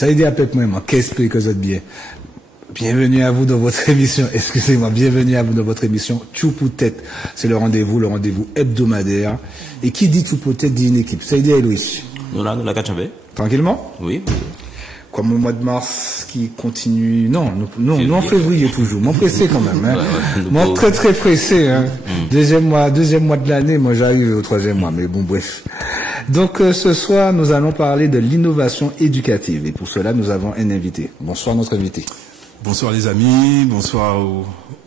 Ça a été avec moi, qu'est-ce que vous êtes bien? Bienvenue à vous dans votre émission, excusez-moi, bienvenue à vous dans votre émission Tout pour tête. C'est le rendez-vous hebdomadaire. Et qui dit tout pour tête dit une équipe. Ça a été Louis. Nous la Kachambe. Tranquillement? Oui. Comme au mois de mars qui continue. Non, nous en février toujours. Moi pressé quand même. Hein. Moi très pressé. Hein. Deuxième mois de l'année, moi j'arrive au troisième mois. Mais bon, bref. Donc ce soir, nous allons parler de l'innovation éducative. Et pour cela, nous avons un invité. Bonsoir notre invité. Bonsoir les amis, bonsoir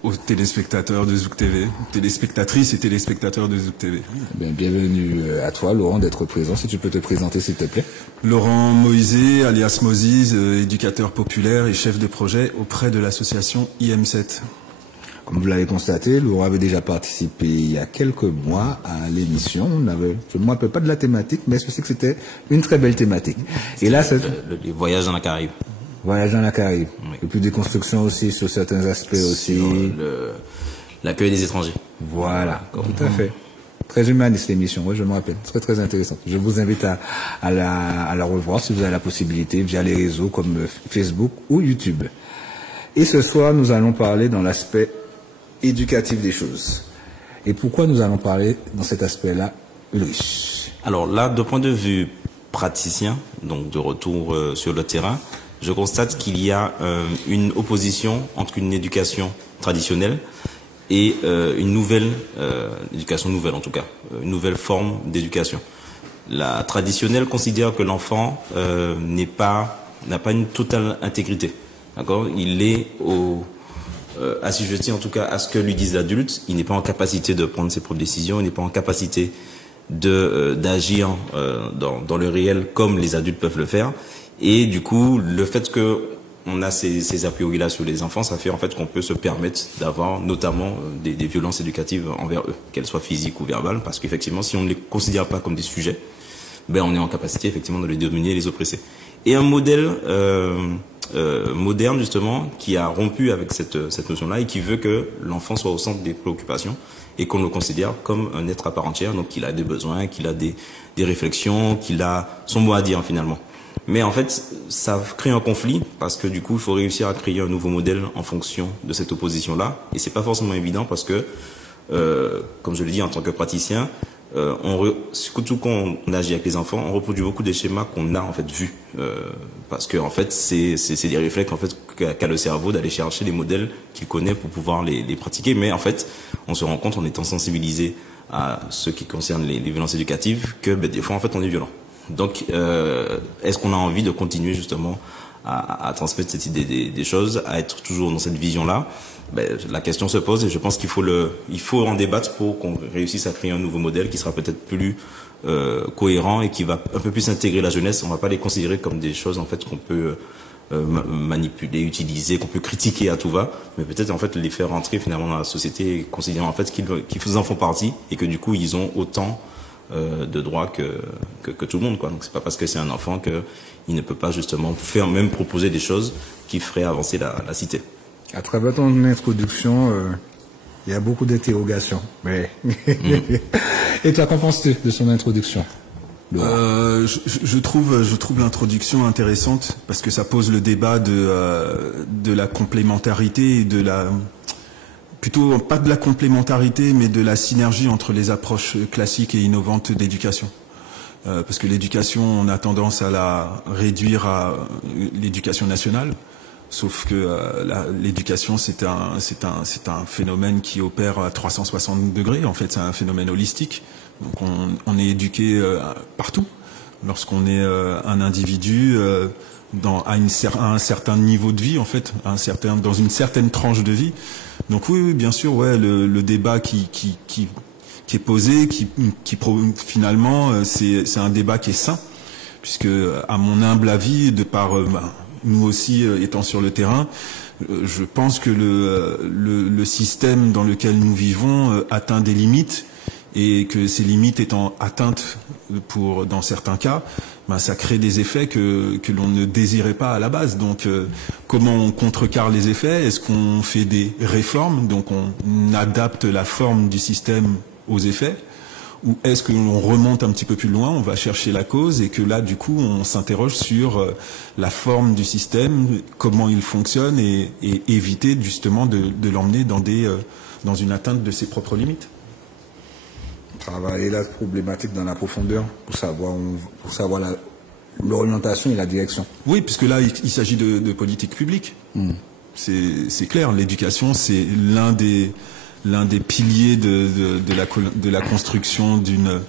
aux téléspectateurs de Zouk TV, téléspectatrices et téléspectateurs de Zouk TV. Bienvenue à toi Laurent d'être présent, si tu peux te présenter s'il te plaît. Laurent Moïse, alias Moses, éducateur populaire et chef de projet auprès de l'association IM7. Comme vous l'avez constaté, Laurent avait déjà participé il y a quelques mois à l'émission. Je ne me rappelle pas de la thématique, mais je sais que c'était une très belle thématique. Et là, c'est les voyages dans la Caraïbe. Voyage dans la Caraïbe. Oui. Et puis des constructions aussi sur certains aspects aussi. L'accueil des étrangers. Voilà, tout à fait. Très humaniste l'émission, oui, je me rappelle. Très intéressante. Je vous invite à la revoir si vous avez la possibilité via les réseaux comme Facebook ou YouTube. Et ce soir, nous allons parler dans l'aspect éducatif des choses. Et pourquoi nous allons parler dans cet aspect-là, Ulrich? Alors là, de point de vue praticien, donc de retour sur le terrain, je constate qu'il y a une opposition entre une éducation traditionnelle et une nouvelle éducation nouvelle en tout cas, une nouvelle forme d'éducation. La traditionnelle considère que l'enfant n'a pas une totale intégrité. D'accord ? Il est assujetti en tout cas à ce que lui disent l'adulte. Il n'est pas en capacité de prendre ses propres décisions. Il n'est pas en capacité d'agir dans le réel comme les adultes peuvent le faire. Et du coup, le fait que on a ces a priori là sur les enfants, ça fait en fait qu'on peut se permettre d'avoir notamment des violences éducatives envers eux, qu'elles soient physiques ou verbales, parce qu'effectivement, si on ne les considère pas comme des sujets, ben on est en capacité effectivement de les dominer et les oppresser. Et un modèle moderne justement qui a rompu avec cette notion-là et qui veut que l'enfant soit au centre des préoccupations et qu'on le considère comme un être à part entière, donc qu'il a des besoins, qu'il a des réflexions, qu'il a son mot à dire finalement. Mais en fait, ça crée un conflit parce que du coup, il faut réussir à créer un nouveau modèle en fonction de cette opposition-là. Et c'est pas forcément évident parce que, comme je le dis en tant que praticien, surtout quand on agit avec les enfants, on reproduit beaucoup des schémas qu'on a en fait vus. Parce que en fait, c'est des réflexes en fait qu'a le cerveau d'aller chercher les modèles qu'il connaît pour pouvoir les pratiquer. Mais en fait, on se rend compte en étant sensibilisé à ce qui concerne les violences éducatives que des fois en fait on est violent. Donc, est-ce qu'on a envie de continuer justement à transmettre cette idée des choses, à être toujours dans cette vision-là? La question se pose et je pense qu'il faut en débattre pour qu'on réussisse à créer un nouveau modèle qui sera peut-être plus cohérent et qui va un peu plus intégrer la jeunesse. On va pas les considérer comme des choses en fait qu'on peut manipuler, utiliser, qu'on peut critiquer à tout va, mais peut-être en fait les faire rentrer finalement dans la société et considérer en fait qu'ils en font partie et que du coup ils ont autant de droits que tout le monde, quoi. Donc c'est pas parce que c'est un enfant qu'il ne peut pas justement même proposer des choses qui feraient avancer la cité. À travers ton introduction, il y a beaucoup d'interrogations. Mais et toi, qu'en penses-tu de son introduction? Je trouve l'introduction intéressante parce que ça pose le débat de la complémentarité et plutôt pas de la complémentarité, mais de la synergie entre les approches classiques et innovantes d'éducation. Parce que l'éducation, on a tendance à la réduire à l'éducation nationale, sauf que l'éducation, c'est un phénomène qui opère à 360 degrés. En fait, c'est un phénomène holistique. Donc, on est éduqué partout. Lorsqu'on est un individu à un certain niveau de vie, en fait, dans une certaine tranche de vie. Donc oui, bien sûr, ouais, le débat qui est posé, finalement, c'est un débat qui est sain, puisque à mon humble avis, de par nous aussi étant sur le terrain, je pense que le système dans lequel nous vivons atteint des limites. Et que ces limites étant atteintes dans certains cas, ça crée des effets que l'on ne désirait pas à la base. Donc, comment on contrecarre les effets? Est-ce qu'on fait des réformes? Donc, on adapte la forme du système aux effets? ou est-ce que l'on remonte un petit peu plus loin, on va chercher la cause et que là, du coup, on s'interroge sur la forme du système, comment il fonctionne et éviter justement de l'emmener dans une atteinte de ses propres limites. Travailler la problématique dans la profondeur pour savoir l'orientation et la direction. Oui, puisque là, il s'agit de politique publique. C'est clair, l'éducation, c'est l'un des piliers de la construction d'une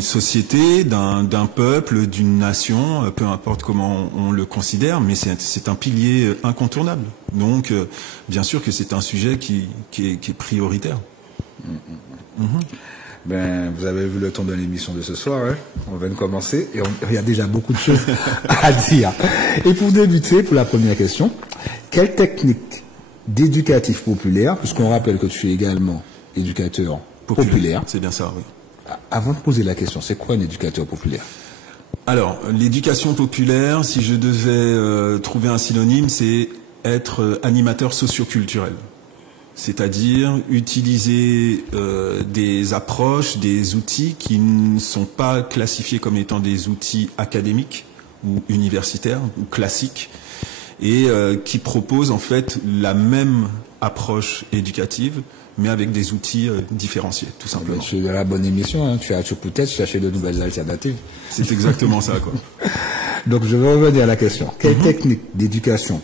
société, d'un peuple, d'une nation, peu importe comment on le considère, mais c'est un pilier incontournable. Donc, bien sûr que c'est un sujet qui est prioritaire. Ben, vous avez vu le ton de l'émission de ce soir, hein? On vient de commencer et il y a déjà beaucoup de choses à dire. Et pour débuter, pour la première question, quelle technique d'éducatif populaire, puisqu'on rappelle que tu es également éducateur populaire. C'est bien ça, oui. Avant de poser la question, c'est quoi un éducateur populaire? Alors, l'éducation populaire, si je devais trouver un synonyme, c'est être animateur socioculturel. C'est-à-dire utiliser des approches, des outils qui ne sont pas classifiés comme étant des outils académiques ou universitaires ou classiques et qui proposent en fait la même approche éducative mais avec des outils différenciés, tout simplement. Tu es de la bonne émission, hein. Tu peux peut-être chercher de nouvelles alternatives. C'est exactement ça, quoi. Donc je vais revenir à la question. Quelle technique d'éducation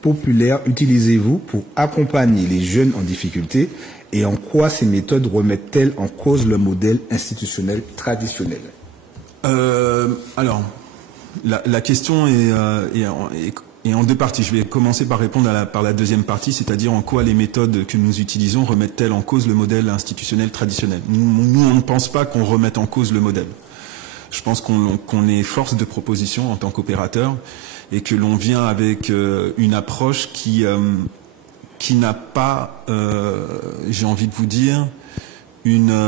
populaire utilisez-vous pour accompagner les jeunes en difficulté et en quoi ces méthodes remettent-elles en cause le modèle institutionnel traditionnel? Alors, la question est en deux parties. Je vais commencer par répondre par la deuxième partie, c'est-à-dire en quoi les méthodes que nous utilisons remettent-elles en cause le modèle institutionnel traditionnel. Nous, on ne pense pas qu'on remette en cause le modèle. Je pense qu'on est force de proposition en tant qu'opérateur et que l'on vient avec une approche qui n'a pas, j'ai envie de vous dire, une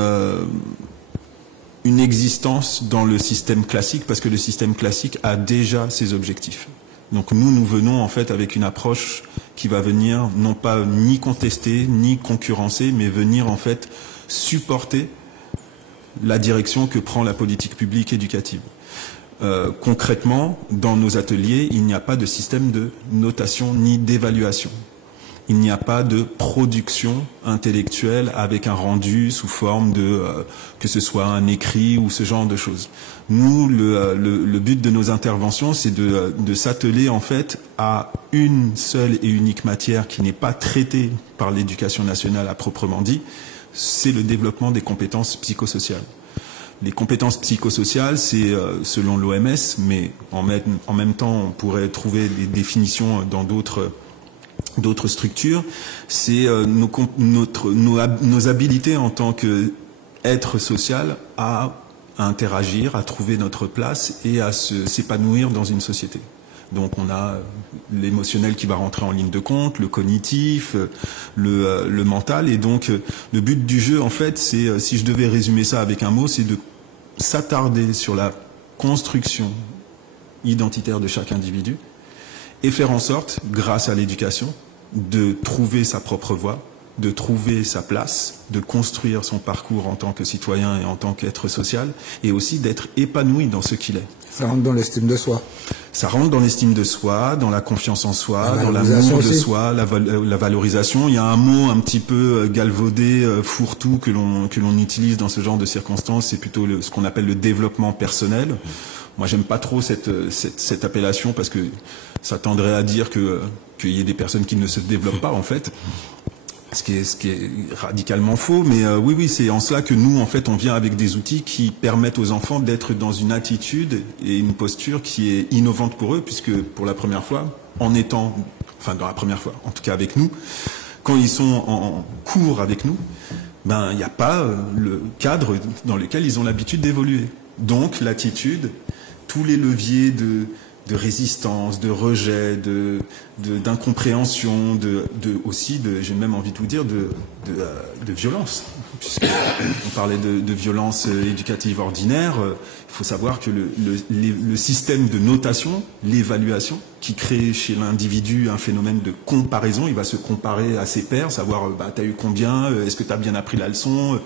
existence dans le système classique, parce que le système classique a déjà ses objectifs. Donc nous venons en fait avec une approche qui va venir non pas ni contester, ni concurrencer, mais venir en fait supporter la direction que prend la politique publique éducative. Concrètement, dans nos ateliers, il n'y a pas de système de notation ni d'évaluation. Il n'y a pas de production intellectuelle avec un rendu sous forme de que ce soit un écrit ou ce genre de choses. Nous, le but de nos interventions, c'est de s'atteler en fait à une seule et unique matière qui n'est pas traitée par l'éducation nationale à proprement dit, c'est le développement des compétences psychosociales. Les compétences psychosociales, c'est selon l'OMS, mais en même temps, on pourrait trouver des définitions dans d'autres structures, c'est nos habilités en tant qu'être social à interagir, à trouver notre place et à s'épanouir dans une société. Donc on a l'émotionnel qui va rentrer en ligne de compte, le cognitif, le mental. Et donc le but du jeu, en fait, c'est, si je devais résumer ça avec un mot, c'est de s'attarder sur la construction identitaire de chaque individu et faire en sorte, grâce à l'éducation, de trouver sa propre voie, de trouver sa place, de construire son parcours en tant que citoyen et en tant qu'être social, et aussi d'être épanoui dans ce qu'il est. Ça rentre dans l'estime de soi. Ça rentre dans l'estime de soi, dans la confiance en soi, dans l'amour de soi, la valorisation. Il y a un mot un petit peu galvaudé, fourre-tout que l'on utilise dans ce genre de circonstances, c'est plutôt ce qu'on appelle le développement personnel. Moi, j'aime pas trop cette appellation parce que ça tendrait à dire qu'il y ait des personnes qui ne se développent pas, en fait. Ce qui est radicalement faux, mais oui, c'est en cela que nous, en fait, on vient avec des outils qui permettent aux enfants d'être dans une attitude et une posture qui est innovante pour eux, puisque pour la première fois, dans la première fois, en tout cas avec nous, quand ils sont en cours avec nous, il n'y a pas le cadre dans lequel ils ont l'habitude d'évoluer. Donc l'attitude, tous les leviers de résistance, de rejet, d'incompréhension, j'ai même envie de vous dire, de violence. Puisqu'on parlait de violence éducative ordinaire, il faut savoir que le système de notation, l'évaluation, qui crée chez l'individu un phénomène de comparaison, il va se comparer à ses pairs, savoir, t'as eu combien, est-ce que t'as bien appris la leçon,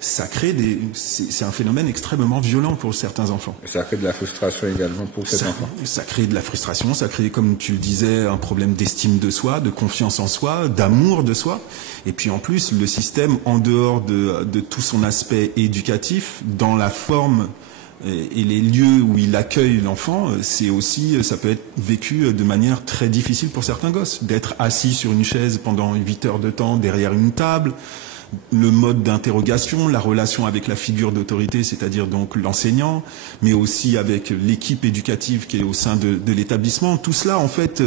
c'est un phénomène extrêmement violent pour certains enfants. Ça crée de la frustration également pour ces enfants. Ça crée de la frustration, ça crée, comme tu le disais, un problème d'estime de soi, de confiance en soi, d'amour de soi. Et puis en plus, le système, en dehors de tout son aspect éducatif, dans la forme et les lieux où il accueille l'enfant, c'est aussi, ça peut être vécu de manière très difficile pour certains gosses. D'être assis sur une chaise pendant 8 heures de temps derrière une table, le mode d'interrogation, la relation avec la figure d'autorité, c'est-à-dire donc l'enseignant, mais aussi avec l'équipe éducative qui est au sein de l'établissement. Tout cela, en fait,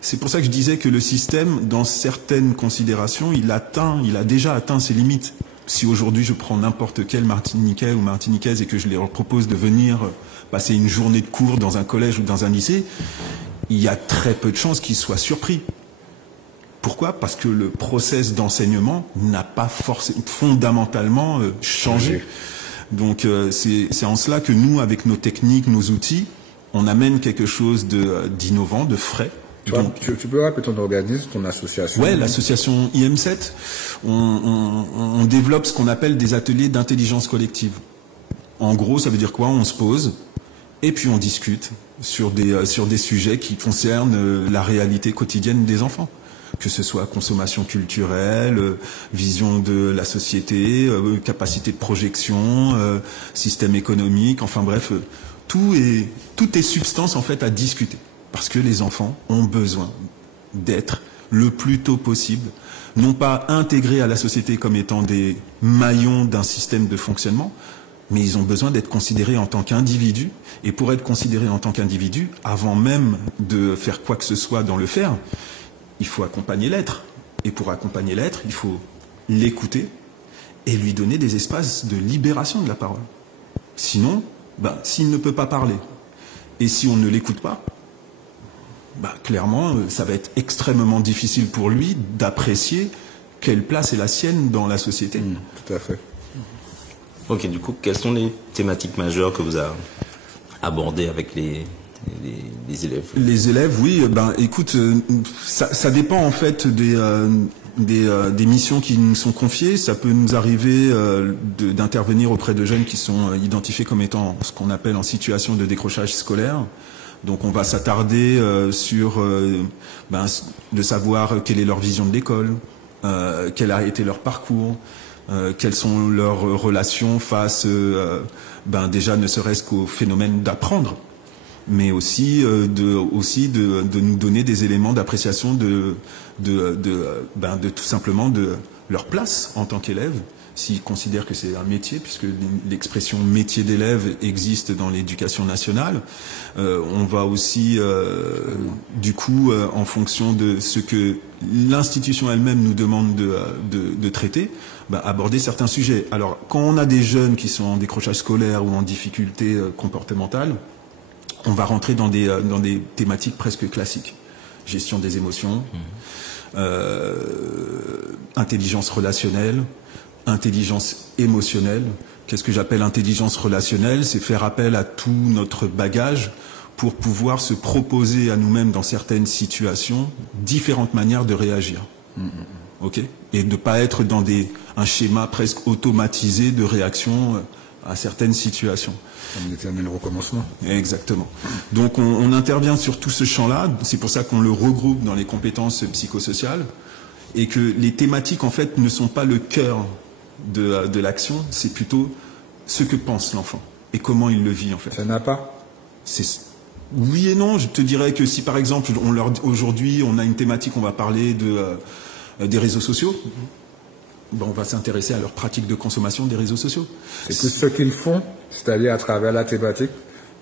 c'est pour ça que je disais que le système, dans certaines considérations, il a déjà atteint ses limites. Si aujourd'hui je prends n'importe quel Martiniquais ou Martiniquaise et que je leur propose de venir passer une journée de cours dans un collège ou dans un lycée, il y a très peu de chances qu'ils soient surpris. Pourquoi? Parce que le process d'enseignement n'a pas fondamentalement changé. Donc c'est en cela que nous, avec nos techniques, nos outils, on amène quelque chose d'innovant, de frais. Donc, tu peux rappeler ton organisme, ton association? Ouais, l'association IM7, on développe ce qu'on appelle des ateliers d'intelligence collective. En gros, ça veut dire quoi? On se pose et puis on discute sur des sujets qui concernent la réalité quotidienne des enfants. Que ce soit consommation culturelle, vision de la société, capacité de projection, système économique, enfin bref, tout est substance en fait à discuter. Parce que les enfants ont besoin d'être le plus tôt possible, non pas intégrés à la société comme étant des maillons d'un système de fonctionnement, mais ils ont besoin d'être considérés en tant qu'individus. Et pour être considérés en tant qu'individus, avant même de faire quoi que ce soit dans le faire, il faut accompagner l'être. Et pour accompagner l'être, il faut l'écouter et lui donner des espaces de libération de la parole. Sinon, s'il ne peut pas parler, et si on ne l'écoute pas, clairement, ça va être extrêmement difficile pour lui d'apprécier quelle place est la sienne dans la société. Tout à fait. Ok, du coup, quelles sont les thématiques majeures que vous avez abordées avec les élèves? Les élèves, oui, écoute, ça dépend en fait des missions qui nous sont confiées. Ça peut nous arriver d'intervenir auprès de jeunes qui sont identifiés comme étant ce qu'on appelle en situation de décrochage scolaire. Donc on va s'attarder sur de savoir quelle est leur vision de l'école, quel a été leur parcours, quelles sont leurs relations face déjà ne serait-ce qu'au phénomène d'apprendre, mais aussi de nous donner des éléments d'appréciation de tout simplement de leur place en tant qu'élève, s'ils considèrent que c'est un métier, puisque l'expression métier d'élève existe dans l'éducation nationale. On va aussi, du coup, en fonction de ce que l'institution elle-même nous demande de traiter, aborder certains sujets. Alors, quand on a des jeunes qui sont en décrochage scolaire ou en difficulté comportementale, on va rentrer dans des thématiques presque classiques. Gestion des émotions, intelligence relationnelle, intelligence émotionnelle. Qu'est-ce que j'appelle intelligence relationnelle? C'est faire appel à tout notre bagage pour pouvoir se proposer à nous-mêmes dans certaines situations différentes manières de réagir. Ok? Et de ne pas être dans un schéma presque automatisé de réaction à certaines situations. Comme l'éternel recommencement. Exactement. Donc on intervient sur tout ce champ-là. C'est pour ça qu'on le regroupe dans les compétences psychosociales et que les thématiques en fait ne sont pas le cœur de l'action, c'est plutôt ce que pense l'enfant et comment il le vit en fait. Ça n'a pas? Oui et non. Je te dirais que si par exemple aujourd'hui on a une thématique, on va parler des réseaux sociaux, on va s'intéresser à leur pratique de consommation des réseaux sociaux. C'est plus ce qu'ils font, c'est-à-dire à travers la thématique,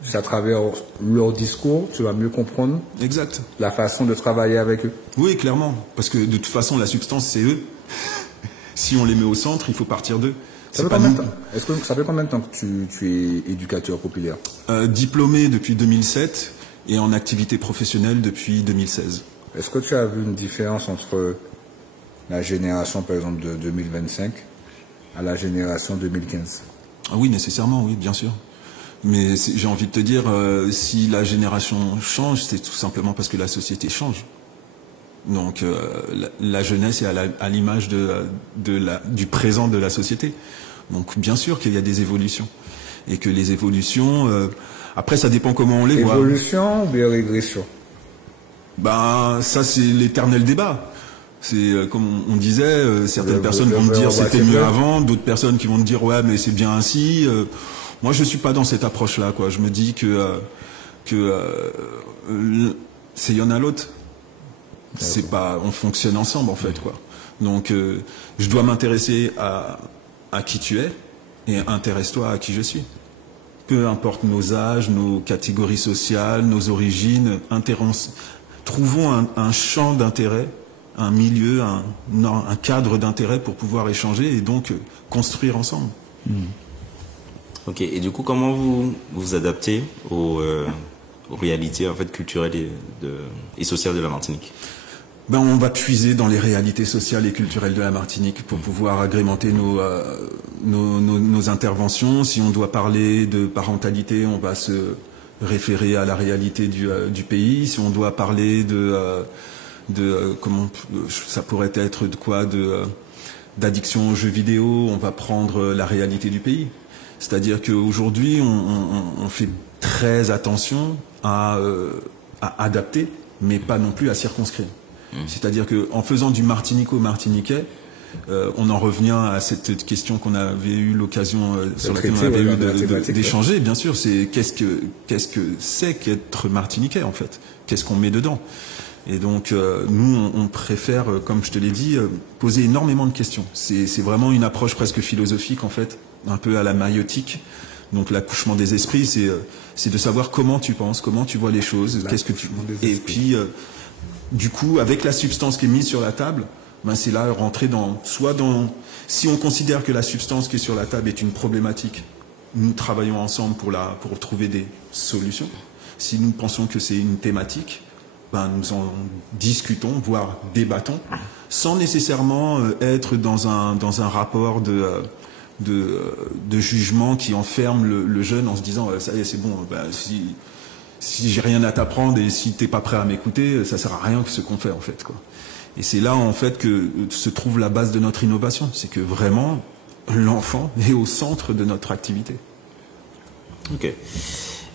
c'est à travers leur discours, tu vas mieux comprendre. Exact. La façon de travailler avec eux. Oui, clairement, parce que de toute façon la substance c'est eux. Si on les met au centre, il faut partir d'eux. Ça fait combien de temps? Est-ce que ça fait combien de temps que tu es éducateur populaire? Diplômé depuis 2007 et en activité professionnelle depuis 2016. Est-ce que tu as vu une différence entre la génération, par exemple, de 2025 à la génération 2015? Ah oui, nécessairement, oui, bien sûr. Mais j'ai envie de te dire, si la génération change, c'est tout simplement parce que la société change. Donc la jeunesse est à l'image du présent de la société. Donc bien sûr qu'il y a des évolutions. Et que les évolutions... après, ça dépend comment on les voit. Évolution ou bien régression? Ben, ça, c'est l'éternel débat. C'est comme on disait, certaines personnes vont me dire c'était mieux avant, d'autres personnes qui vont me dire ouais mais c'est bien ainsi. Moi je suis pas dans cette approche-là quoi. Je me dis que c'est y'en a l'autre. C'est pas, on fonctionne ensemble en fait quoi. Donc je dois m'intéresser à qui tu es et intéresse-toi à qui je suis. Peu importe nos âges, nos catégories sociales, nos origines, trouvons un champ d'intérêt, un milieu, un cadre d'intérêt pour pouvoir échanger et donc construire ensemble. Ok, et du coup, comment vous vous adaptez aux réalités en fait, culturelles et sociales de la Martinique? Ben, on va puiser dans les réalités sociales et culturelles de la Martinique pour pouvoir agrémenter nos interventions. Si on doit parler de parentalité, on va se référer à la réalité du pays. Si on doit parler comment ça pourrait être d'addiction aux jeux vidéo, on va prendre la réalité du pays. C'est-à-dire qu'aujourd'hui, on fait très attention à adapter, mais pas non plus à circonscrire. C'est-à-dire qu'en faisant du martinico-martiniquais, on en revient à cette question qu'on avait eu l'occasion sur laquelle on avait eu d'échanger. Bien sûr, c'est qu'est-ce que c'est qu'être martiniquais en fait? Qu'est-ce qu'on met dedans? Et donc nous, on préfère, comme je te l'ai dit, poser énormément de questions. C'est vraiment une approche presque philosophique en fait, un peu à la maïotique. Donc l'accouchement des esprits, c'est de savoir comment tu penses, comment tu vois les choses, qu'est-ce que tu... Et puis du coup, avec la substance qui est mise sur la table, ben c'est là rentrer si on considère que la substance qui est sur la table est une problématique, nous travaillons ensemble pour trouver des solutions. Si nous pensons que c'est une thématique, ben nous en discutons, voire débattons, sans nécessairement être dans un rapport de jugement qui enferme le jeune en se disant ça y est, c'est bon, ben, si j'ai rien à t'apprendre et si t'es pas prêt à m'écouter, ça sert à rien que ce qu'on fait en fait quoi. Et c'est là en fait que se trouve la base de notre innovation, c'est que vraiment l'enfant est au centre de notre activité. Ok.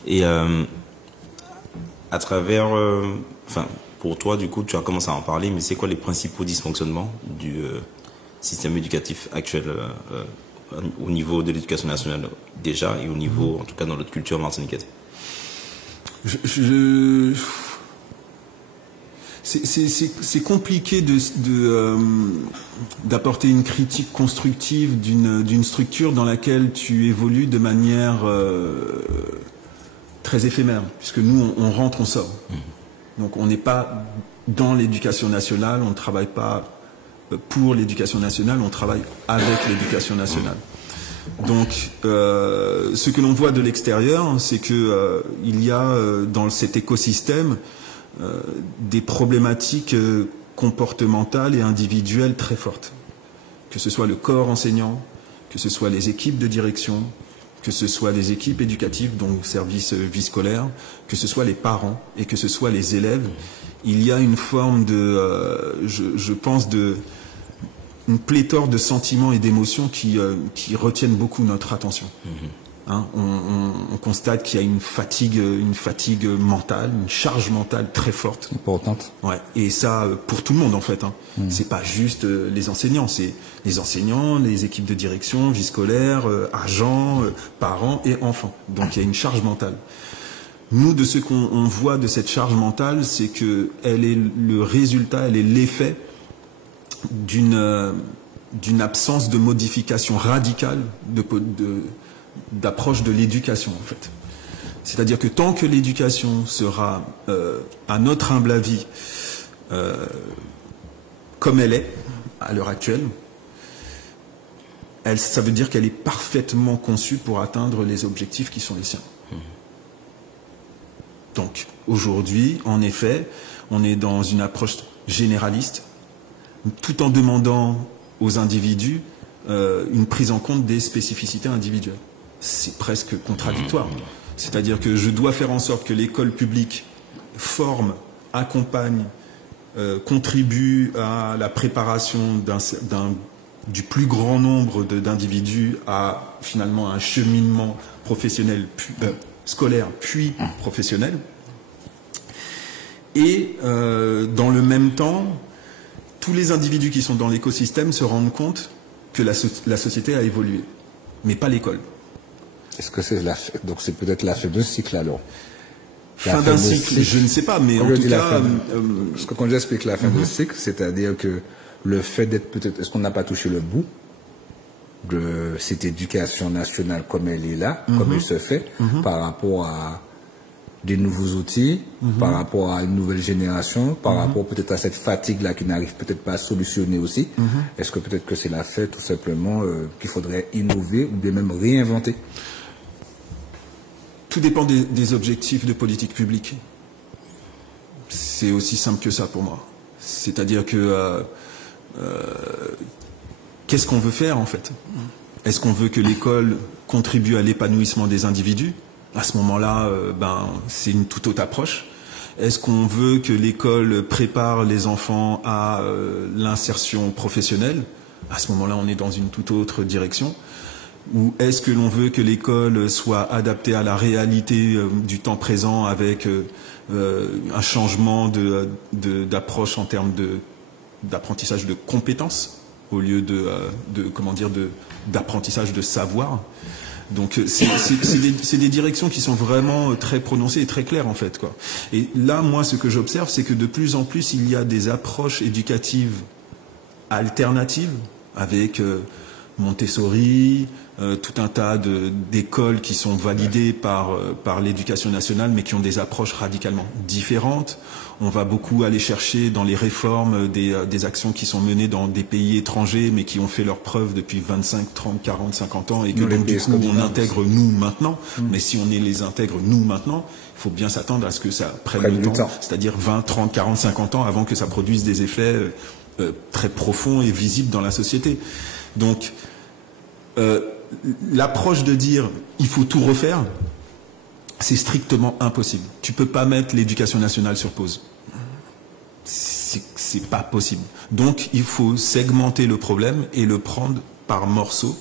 Et à travers, pour toi du coup, tu as commencé à en parler, mais c'est quoi les principaux dysfonctionnements du système éducatif actuel au niveau de l'éducation nationale déjà et au niveau, en tout cas dans notre culture martiniquaise? C'est compliqué d'apporter une critique constructive d'une structure dans laquelle tu évolues de manière très éphémère, puisque nous on rentre, on sort. Donc on n'est pas dans l'éducation nationale, on ne travaille pas pour l'éducation nationale, on travaille avec l'éducation nationale. Donc, ce que l'on voit de l'extérieur, c'est que il y a dans cet écosystème des problématiques comportementales et individuelles très fortes. Que ce soit le corps enseignant, que ce soit les équipes de direction, que ce soit les équipes éducatives, donc service vie scolaire, que ce soit les parents et que ce soit les élèves, il y a une forme je pense une pléthore de sentiments et d'émotions qui retiennent beaucoup notre attention. Hein, on constate qu'il y a une fatigue mentale, une charge mentale très forte. Importante. Ouais. Et ça, pour tout le monde en fait. Hein. C'est pas juste les enseignants, c'est les enseignants, les équipes de direction, vie scolaire, agents, parents et enfants. Donc il y a une charge mentale. Nous, de ce qu'on voit de cette charge mentale, c'est que elle est le résultat, elle est l'effet d'une absence de modification radicale d'approche de l'éducation en fait. C'est-à-dire que tant que l'éducation sera à notre humble avis comme elle est à l'heure actuelle, ça veut dire qu'elle est parfaitement conçue pour atteindre les objectifs qui sont les siens. Donc aujourd'hui, en effet, on est dans une approche généraliste, tout en demandant aux individus une prise en compte des spécificités individuelles. C'est presque contradictoire. C'est-à-dire que je dois faire en sorte que l'école publique forme, accompagne, contribue à la préparation d'un du plus grand nombre d'individus à finalement un cheminement professionnel, scolaire, puis professionnel. Et dans le même temps, tous les individus qui sont dans l'écosystème se rendent compte que la société a évolué, mais pas l'école. Est-ce que donc c'est peut-être la fin d'un cycle alors? Fin d'un cycle, je ne sais pas, mais en tout cas... Parce que quand j'explique la fin d'un cycle, c'est-à-dire que le fait d'être peut-être... Est-ce qu'on n'a pas touché le bout de cette éducation nationale comme elle est là, comme elle se fait, par rapport à des nouveaux outils, par rapport à une nouvelle génération, par rapport peut-être à cette fatigue-là qui n'arrive peut-être pas à solutionner aussi. Est-ce que peut-être que c'est la fait tout simplement qu'il faudrait innover ou bien même réinventer? Tout dépend des objectifs de politique publique. C'est aussi simple que ça pour moi. C'est-à-dire que qu'est-ce qu'on veut faire en fait? Est-ce qu'on veut que l'école contribue à l'épanouissement des individus? À ce moment-là, c'est une toute autre approche. Est-ce qu'on veut que l'école prépare les enfants à l'insertion professionnelle? À ce moment-là, on est dans une toute autre direction. Ou est-ce que l'on veut que l'école soit adaptée à la réalité du temps présent avec un changement d'approche en termes d'apprentissage de compétences au lieu d'apprentissage de savoir? Donc c'est des directions qui sont vraiment très prononcées et très claires en fait, quoi. Et là, moi, ce que j'observe, c'est que de plus en plus, il y a des approches éducatives alternatives avec Montessori, tout un tas d'écoles qui sont validées par l'éducation nationale, mais qui ont des approches radicalement différentes. On va beaucoup aller chercher dans les réformes des actions qui sont menées dans des pays étrangers, mais qui ont fait leurs preuves depuis 25, 30, 40, 50 ans, et que donc, du coup, on intègre nous maintenant. Mais si on les intègre nous maintenant, il faut bien s'attendre à ce que ça prenne du temps, c'est-à-dire 20, 30, 40, 50 ans avant que ça produise des effets très profonds et visibles dans la société. Donc, l'approche de dire il faut tout refaire, c'est strictement impossible. Tu peux pas mettre l'éducation nationale sur pause. C'est pas possible. Donc il faut segmenter le problème et le prendre par morceaux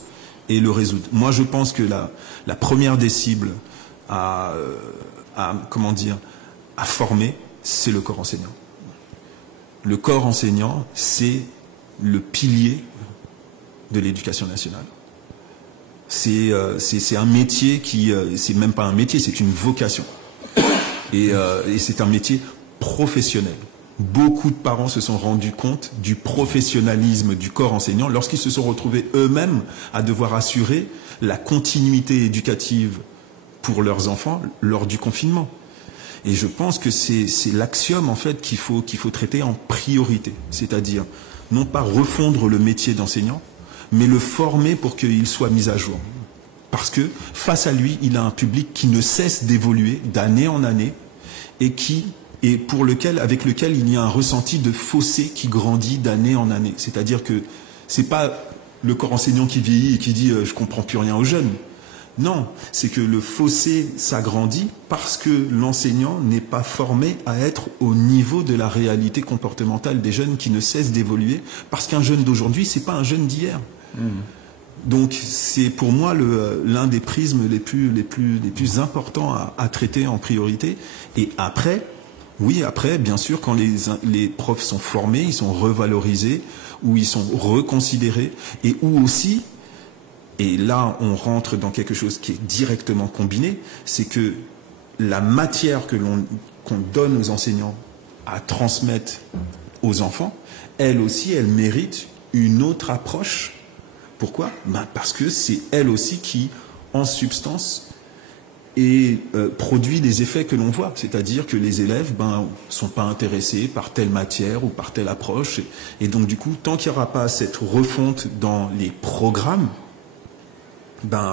et le résoudre. Moi je pense que la première des cibles à former, c'est le corps enseignant. Le corps enseignant, c'est le pilier de l'éducation nationale. C'est un métier c'est même pas un métier, c'est une vocation. Et c'est un métier professionnel. Beaucoup de parents se sont rendus compte du professionnalisme du corps enseignant lorsqu'ils se sont retrouvés eux-mêmes à devoir assurer la continuité éducative pour leurs enfants lors du confinement. Et je pense que c'est l'axiome en fait qu'il faut traiter en priorité, c'est-à-dire non pas refondre le métier d'enseignant, mais le former pour qu'il soit mis à jour. Parce que face à lui, il a un public qui ne cesse d'évoluer d'année en année et avec lequel il y a un ressenti de fossé qui grandit d'année en année. C'est-à-dire que c'est pas le corps enseignant qui vieillit et qui dit je comprends plus rien aux jeunes. Non, c'est que le fossé s'agrandit parce que l'enseignant n'est pas formé à être au niveau de la réalité comportementale des jeunes qui ne cessent d'évoluer, parce qu'un jeune d'aujourd'hui, c'est pas un jeune d'hier. Donc c'est pour moi l'un des prismes les plus importants à traiter en priorité. Et après, bien sûr, quand les profs sont formés, ils sont revalorisés, ou ils sont reconsidérés, et où aussi, et là on rentre dans quelque chose qui est directement combiné, c'est que la matière qu'on donne aux enseignants à transmettre aux enfants, elle aussi, elle mérite une autre approche. Pourquoi? Parce que c'est elle aussi qui, en substance, produit des effets que l'on voit. C'est-à-dire que les élèves sont pas intéressés par telle matière ou par telle approche. Et donc du coup, tant qu'il n'y aura pas cette refonte dans les programmes,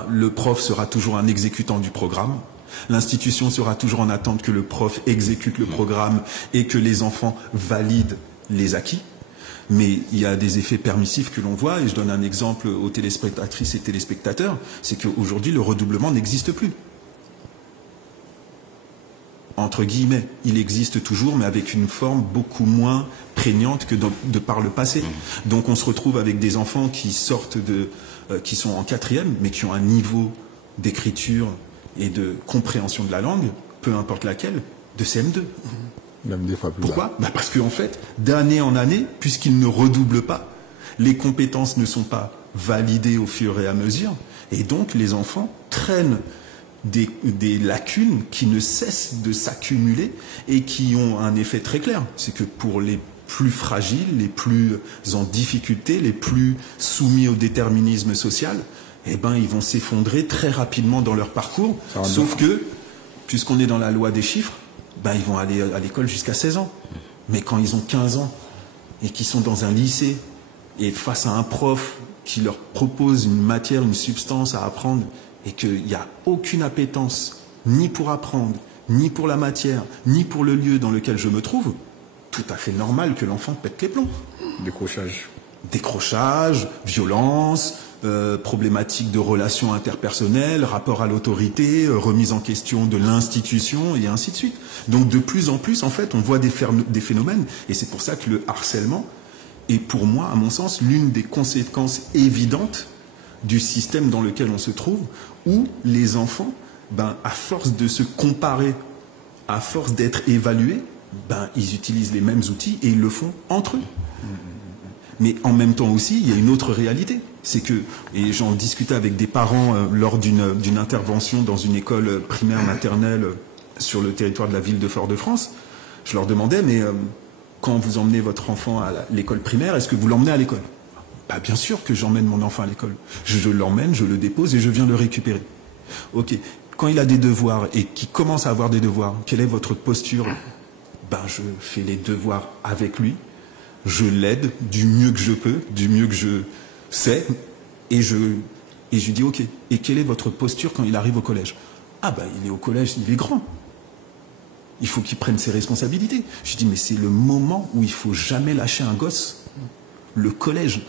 le prof sera toujours un exécutant du programme. L'institution sera toujours en attente que le prof exécute le programme et que les enfants valident les acquis. Mais il y a des effets permissifs que l'on voit, et je donne un exemple aux téléspectatrices et téléspectateurs, c'est qu'aujourd'hui le redoublement n'existe plus. entre guillemets, il existe toujours, mais avec une forme beaucoup moins prégnante que de par le passé. Donc on se retrouve avec des enfants qui sortent qui sont en 4e, mais qui ont un niveau d'écriture et de compréhension de la langue, peu importe laquelle, de CM2. Même des fois plus bas. Pourquoi ? Parce qu'en fait, d'année en année, puisqu'ils ne redoublent pas, les compétences ne sont pas validées au fur et à mesure, et donc les enfants traînent des lacunes qui ne cessent de s'accumuler et qui ont un effet très clair. C'est que pour les plus fragiles, les plus en difficulté, les plus soumis au déterminisme social, eh ben, ils vont s'effondrer très rapidement dans leur parcours. Sauf que, puisqu'on est dans la loi des chiffres, ben, ils vont aller à l'école jusqu'à 16 ans. Mais quand ils ont 15 ans et qu'ils sont dans un lycée et face à un prof qui leur propose une matière, une substance à apprendre, et qu'il n'y a aucune appétence, ni pour apprendre, ni pour la matière, ni pour le lieu dans lequel je me trouve, tout à fait normal que l'enfant pète les plombs. Décrochage, violence, problématiques de relations interpersonnelles, rapport à l'autorité, remise en question de l'institution, et ainsi de suite. Donc de plus en plus, en fait, on voit des phénomènes, et c'est pour ça que le harcèlement est pour moi, à mon sens, l'une des conséquences évidentes du système dans lequel on se trouve, où les enfants, ben, à force de se comparer, à force d'être évalués, ben, ils utilisent les mêmes outils et ils le font entre eux. Mais en même temps aussi, il y a une autre réalité. C'est que, et j'en discutais avec des parents lors d'une intervention dans une école primaire maternelle sur le territoire de la ville de Fort-de-France, je leur demandais, mais quand vous emmenez votre enfant à l'école primaire, est-ce que vous l'emmenez à l'école ? Bah, bien sûr que j'emmène mon enfant à l'école. Je l'emmène, je le dépose et je viens le récupérer. Ok. Quand il a des devoirs et qu'il commence à avoir des devoirs, quelle est votre posture ? Ben, je fais les devoirs avec lui. Je l'aide du mieux que je peux, du mieux que je sais. Et je lui dis, ok. Et quelle est votre posture quand il arrive au collège ? Ah ben, il est au collège, il est grand. Il faut qu'il prenne ses responsabilités. Je dis, mais c'est le moment où il faut jamais lâcher un gosse. Le collège.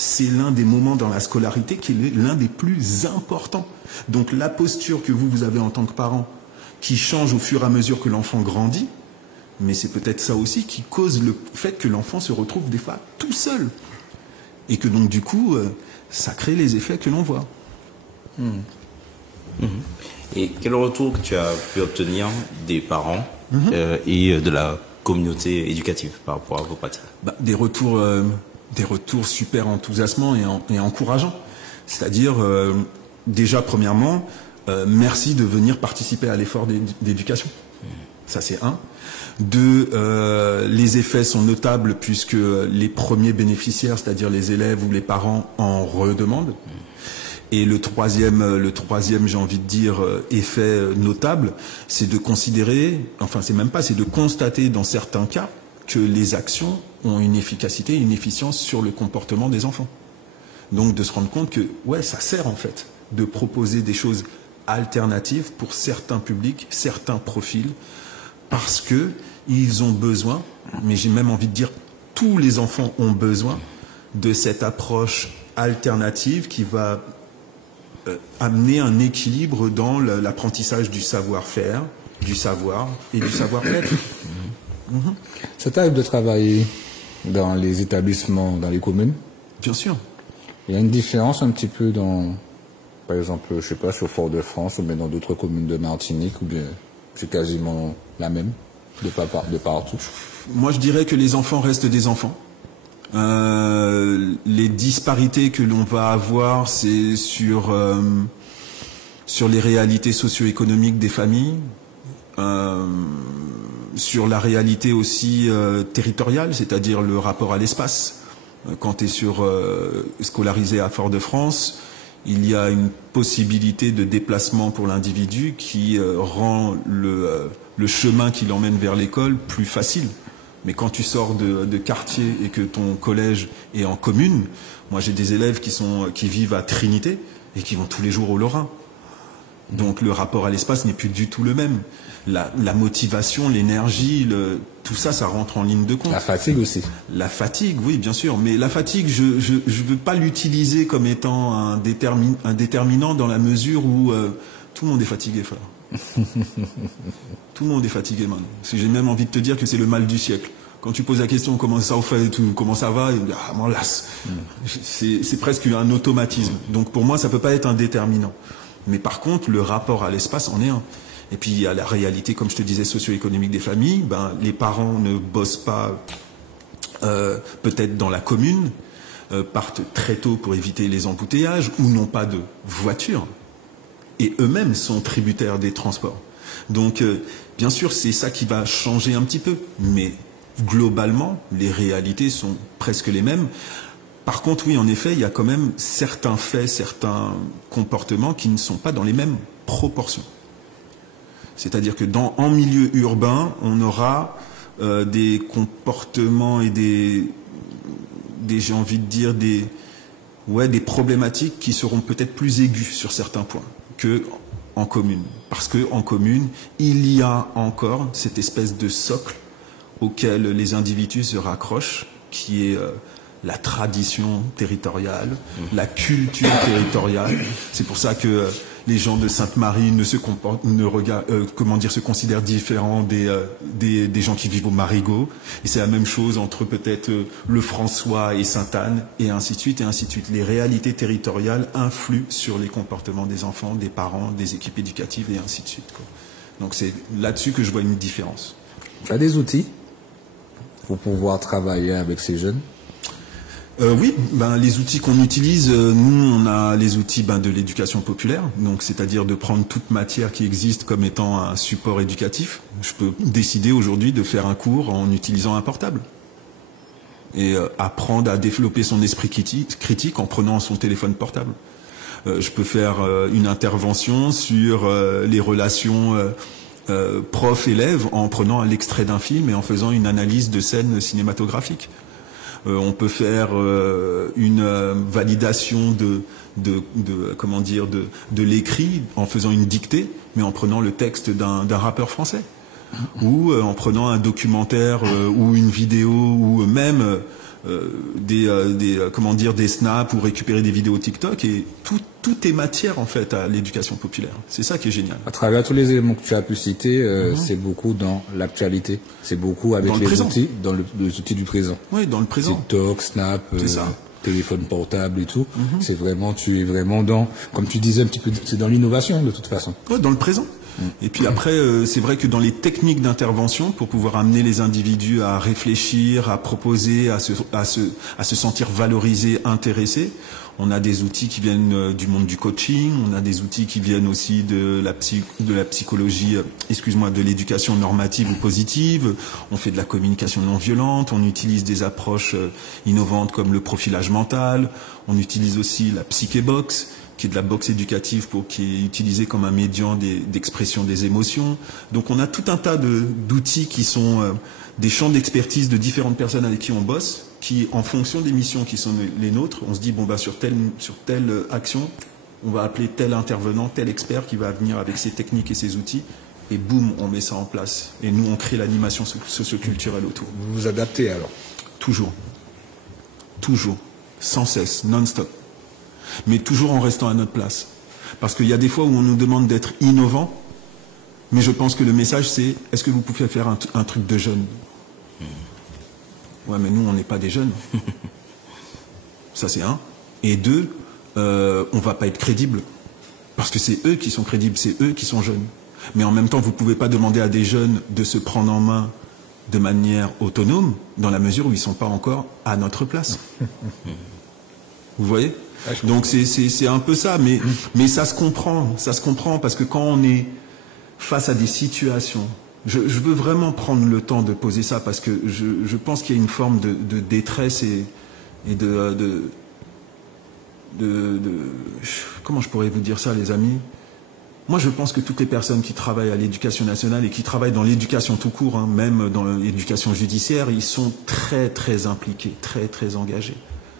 C'est l'un des moments dans la scolarité qui est l'un des plus importants. Donc la posture que vous avez en tant que parent, qui change au fur et à mesure que l'enfant grandit, mais c'est peut-être ça aussi qui cause le fait que l'enfant se retrouve des fois tout seul. Et que donc du coup, ça crée les effets que l'on voit. Et quel retour que tu as pu obtenir des parents et de la communauté éducative par rapport à vos pratiques ? Des retours super enthousiasmants et encourageants. C'est-à-dire, déjà, premièrement, merci de venir participer à l'effort d'éducation. Ça, c'est un. Deux, les effets sont notables puisque les premiers bénéficiaires, c'est-à-dire les élèves ou les parents, en redemandent. Et le troisième, j'ai envie de dire, effet notable, c'est de considérer, enfin, c'est de constater dans certains cas que les actions ont une efficacité, une efficience sur le comportement des enfants. Donc de se rendre compte que, ouais, ça sert en fait de proposer des choses alternatives pour certains publics, certains profils, parce que ils ont besoin, mais j'ai même envie de dire tous les enfants ont besoin de cette approche alternative qui va amener un équilibre dans l'apprentissage du savoir-faire, du savoir et du savoir-être. Ça t'arrive de travailler dans les établissements, dans les communes ? Bien sûr. Il y a une différence un petit peu dans, par exemple, je sais pas, sur Fort-de-France ou bien dans d'autres communes de Martinique, ou bien c'est quasiment la même de partout ? Moi, je dirais que les enfants restent des enfants. Les disparités que l'on va avoir, c'est sur les réalités socio-économiques des familles, sur la réalité aussi territoriale, c'est-à-dire le rapport à l'espace. Quand tu es scolarisé à Fort-de-France, il y a une possibilité de déplacement pour l'individu qui rend le chemin qui l'emmène vers l'école plus facile. Mais quand tu sors de quartier et que ton collège est en commune, moi j'ai des élèves qui vivent à Trinité et qui vont tous les jours au Lorrain. Donc le rapport à l'espace n'est plus du tout le même. La motivation, l'énergie, tout ça, ça rentre en ligne de compte. La fatigue aussi. La fatigue, oui, bien sûr. Mais la fatigue, je veux pas l'utiliser comme étant un déterminant dans la mesure où tout le monde est fatigué, frère. Tout le monde est fatigué maintenant. J'ai même envie de te dire que c'est le mal du siècle. Quand tu poses la question comment ça fait et tout, comment ça va, il dit ah m'en lasse. C'est presque un automatisme. Donc pour moi ça peut pas être un déterminant. Mais par contre le rapport à l'espace en est un. Et puis il y a la réalité, comme je te disais, socio-économique des familles. Ben les parents ne bossent pas peut-être dans la commune, partent très tôt pour éviter les embouteillages ou n'ont pas de voiture. Et eux-mêmes sont tributaires des transports. Donc bien sûr c'est ça qui va changer un petit peu, mais globalement, les réalités sont presque les mêmes. Par contre, oui, en effet, il y a quand même certains faits, certains comportements qui ne sont pas dans les mêmes proportions. C'est-à-dire que en milieu urbain, on aura des comportements et j'ai envie de dire, des problématiques qui seront peut-être plus aiguës sur certains points que en commune. Parce que en commune, il y a encore cette espèce de socle auquel les individus se raccrochent, qui est la tradition territoriale, la culture territoriale. C'est pour ça que les gens de Sainte-Marie se considèrent différents des gens qui vivent au Marigot. Et c'est la même chose entre peut-être le François et Sainte-Anne, et ainsi de suite, et ainsi de suite. Les réalités territoriales influent sur les comportements des enfants, des parents, des équipes éducatives, et ainsi de suite, quoi. Donc c'est là-dessus que je vois une différence. Tu as des outils pour pouvoir travailler avec ces jeunes? Oui, les outils qu'on utilise, nous on a les outils de l'éducation populaire, donc c'est-à-dire de prendre toute matière qui existe comme étant un support éducatif. Je peux décider aujourd'hui de faire un cours en utilisant un portable et apprendre à développer son esprit critique en prenant son téléphone portable. Je peux faire une intervention sur les relations prof-élève en prenant l'extrait d'un film et en faisant une analyse de scène cinématographique. On peut faire une validation de l'écrit en faisant une dictée, mais en prenant le texte d'un rappeur français, ou en prenant un documentaire ou une vidéo, ou même des snaps ou récupérer des vidéos TikTok, et tout est matière en fait à l'éducation populaire. C'est ça qui est génial. À travers tous les éléments que tu as pu citer, c'est beaucoup dans l'actualité, c'est beaucoup avec les outils, dans les outils du présent. Oui, dans le présent. TikTok, Snap, téléphone portable et tout. C'est vraiment, tu es vraiment dans, comme tu disais un petit peu, c'est dans l'innovation de toute façon. Oui, dans le présent. Et puis après, c'est vrai que dans les techniques d'intervention, pour pouvoir amener les individus à réfléchir, à proposer, à se sentir valorisés, intéressés, on a des outils qui viennent du monde du coaching, on a des outils qui viennent aussi de la psychologie, de l'éducation normative ou positive, on fait de la communication non violente, on utilise des approches innovantes comme le profilage mental, on utilise aussi la psyché-box, qui est de la boxe éducative qui est utilisée comme un médium d'expression des émotions. Donc on a tout un tas d'outils qui sont des champs d'expertise de différentes personnes avec qui on bosse, qui en fonction des missions qui sont les nôtres, on se dit sur telle action, on va appeler tel intervenant, tel expert qui va venir avec ses techniques et ses outils, et boum, on met ça en place. Et nous on crée l'animation socio-culturelle autour. Vous vous adaptez alors? Toujours, sans cesse, non-stop. Mais toujours en restant à notre place. Parce qu'il y a des fois où on nous demande d'être innovant, mais je pense que le message c'est, est-ce que vous pouvez faire un truc de jeune? Ouais, mais nous on n'est pas des jeunes. Ça c'est un. Et deux, on va pas être crédible. Parce que c'est eux qui sont crédibles, c'est eux qui sont jeunes. Mais en même temps, vous pouvez pas demander à des jeunes de se prendre en main de manière autonome, dans la mesure où ils sont pas encore à notre place. Vous voyez? Donc c'est un peu ça, mais ça se comprend parce que quand on est face à des situations, je veux vraiment prendre le temps de poser ça parce que je pense qu'il y a une forme de détresse et de comment je pourrais vous dire ça, les amis? Moi, je pense que toutes les personnes qui travaillent à l'éducation nationale et qui travaillent dans l'éducation tout court, même dans l'éducation judiciaire, ils sont très très impliqués, très très engagés.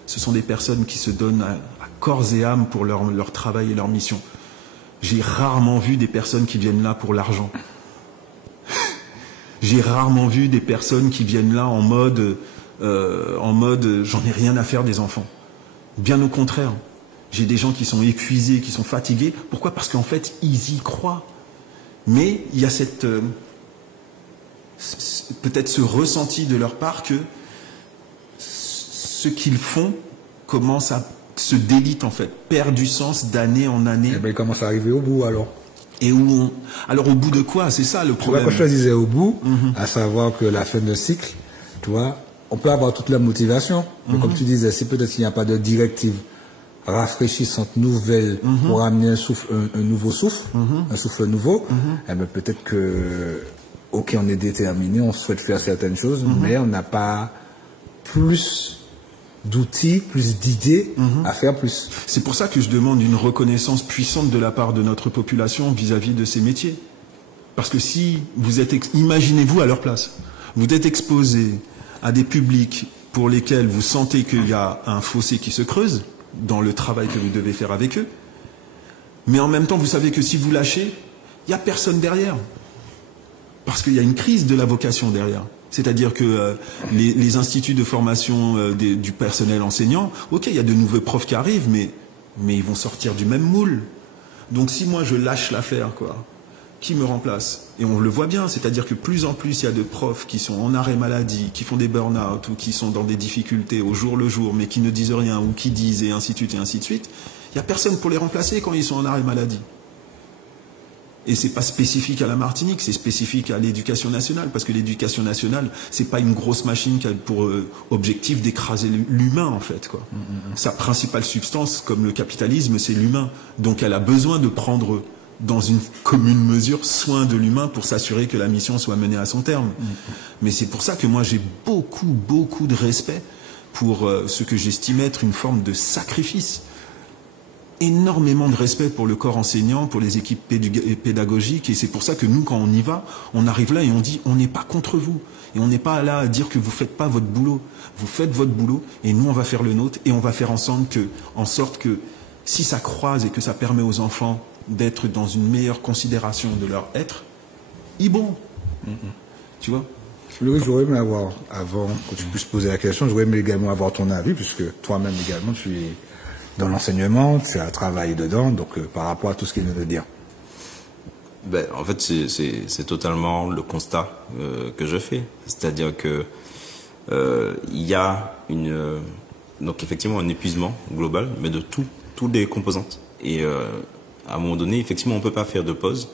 Ce sont des personnes qui se donnent à corps et âme pour leur travail et leur mission. J'ai rarement vu des personnes qui viennent là pour l'argent. J'ai rarement vu des personnes qui viennent là en mode j'en ai rien à faire des enfants. Bien au contraire. J'ai des gens qui sont épuisés, qui sont fatigués. Pourquoi? Parce qu'en fait, ils y croient. Mais il y a peut-être ce ressenti de leur part que ce qu'ils font commence à se délite en fait, perd du sens d'année en année. Eh ben, il commence à arriver au bout alors. Et alors au bout de quoi? C'est ça le problème. Quand je disais au bout, à savoir que la fin d'un cycle, tu vois, on peut avoir toute la motivation, mais comme tu disais, si peut-être qu'il n'y a pas de directive rafraîchissante nouvelle pour amener un nouveau souffle, un souffle nouveau, eh ben peut-être que, ok, on est déterminé, on souhaite faire certaines choses, mais on n'a pas plus d'outils, plus d'idées à faire plus. C'est pour ça que je demande une reconnaissance puissante de la part de notre population vis-à-vis de ces métiers. Parce que si vous êtes, imaginez-vous à leur place, vous êtes exposé à des publics pour lesquels vous sentez qu'il y a un fossé qui se creuse dans le travail que vous devez faire avec eux, mais en même temps vous savez que si vous lâchez, il n'y a personne derrière. Parce qu'il y a une crise de la vocation derrière. C'est-à-dire que les instituts de formation du personnel enseignant, ok, il y a de nouveaux profs qui arrivent, mais ils vont sortir du même moule. Donc si moi je lâche l'affaire, quoi, qui me remplace? Et on le voit bien, c'est-à-dire que plus en plus il y a de profs qui sont en arrêt maladie, qui font des burn-out ou qui sont dans des difficultés au jour le jour, mais qui ne disent rien ou qui disent et ainsi de suite et ainsi de suite. Il n'y a personne pour les remplacer quand ils sont en arrêt maladie. Et c'est pas spécifique à la Martinique, c'est spécifique à l'éducation nationale, parce que l'éducation nationale, c'est pas une grosse machine qui a pour objectif d'écraser l'humain, en fait, quoi. Sa principale substance, comme le capitalisme, c'est l'humain. Donc elle a besoin de prendre, dans une commune mesure, soin de l'humain pour s'assurer que la mission soit menée à son terme. Mais c'est pour ça que moi j'ai beaucoup de respect pour ce que j'estime être une forme de sacrifice. Énormément de respect pour le corps enseignant, pour les équipes pédagogiques, et c'est pour ça que nous, quand on y va, on arrive là et on dit on n'est pas contre vous, et on n'est pas là à dire que vous faites pas votre boulot. Vous faites votre boulot et nous on va faire le nôtre, et on va faire ensemble en sorte que si ça croise et que ça permet aux enfants d'être dans une meilleure considération de leur être, ils bon. Tu vois? Louis, j'aurais aimé avoir, avant que tu puisses poser la question, j'aurais aimé également avoir ton avis, puisque toi-même également tu es dans l'enseignement, tu as travaillé dedans, donc par rapport à tout ce qu'il vient de dire. Ben, en fait, c'est totalement le constat que je fais. C'est-à-dire que il y a donc effectivement un épuisement global, mais de toutes les composantes. Et à un moment donné, effectivement, on peut pas faire de pause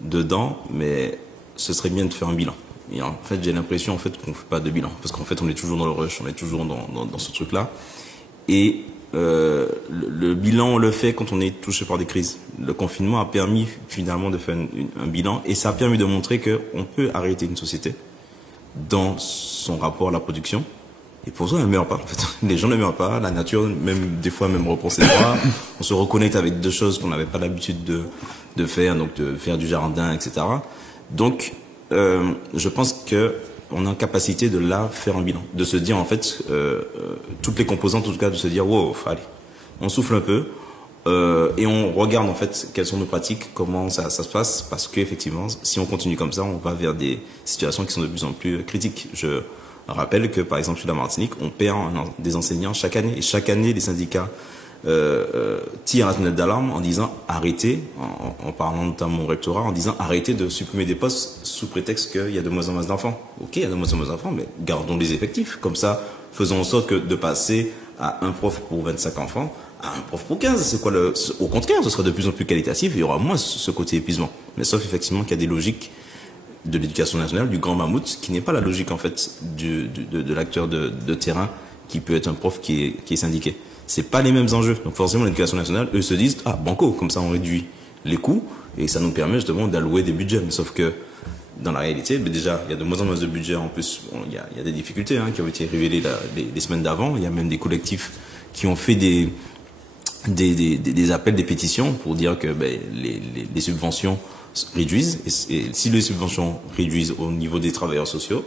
dedans, mais ce serait bien de faire un bilan. Et en fait, j'ai l'impression en fait qu'on fait pas de bilan, parce qu'en fait, on est toujours dans le rush, on est toujours dans ce truc-là. Et le bilan, on le fait quand on est touché par des crises. Le confinement a permis finalement de faire un bilan, et ça a permis de montrer qu'on peut arrêter une société dans son rapport à la production. Et pour ça, elle ne meurt pas. En fait. Les gens ne meurent pas. La nature, même des fois, même reprend ses droits. On se reconnecte avec deux choses qu'on n'avait pas l'habitude de faire, donc de faire du jardin, etc. Donc, je pense que on a en capacité de là faire un bilan, de se dire en fait toutes les composantes, en tout cas de se dire wow, allez, on souffle un peu et on regarde en fait quelles sont nos pratiques, comment ça se passe, parce que effectivement si on continue comme ça, on va vers des situations qui sont de plus en plus critiques. Je rappelle que par exemple sur la Martinique, on perd des enseignants chaque année, et chaque année les syndicats tire la sonnette d'alarme en disant arrêtez, en parlant notamment au rectorat, en disant arrêtez de supprimer des postes sous prétexte qu'il y a de moins en moins d'enfants. Ok, il y a de moins en moins d'enfants, mais gardons les effectifs. Comme ça, faisons en sorte que de passer à un prof pour 25 enfants à un prof pour 15. C'est quoi au contraire, ce sera de plus en plus qualitatif et il y aura moins ce côté épuisement. Mais sauf effectivement qu'il y a des logiques de l'éducation nationale, du grand mammouth, qui n'est pas la logique en fait de l'acteur de terrain qui peut être un prof qui est syndiqué. C'est pas les mêmes enjeux. Donc forcément, l'éducation nationale, eux se disent, ah, banco, comme ça on réduit les coûts et ça nous permet justement d'allouer des budgets. Mais sauf que dans la réalité, déjà, il y a de moins en moins de budget. En plus, il y a des difficultés qui ont été révélées les semaines d'avant. Il y a même des collectifs qui ont fait des appels, des pétitions pour dire que les subventions réduisent. Et si les subventions réduisent au niveau des travailleurs sociaux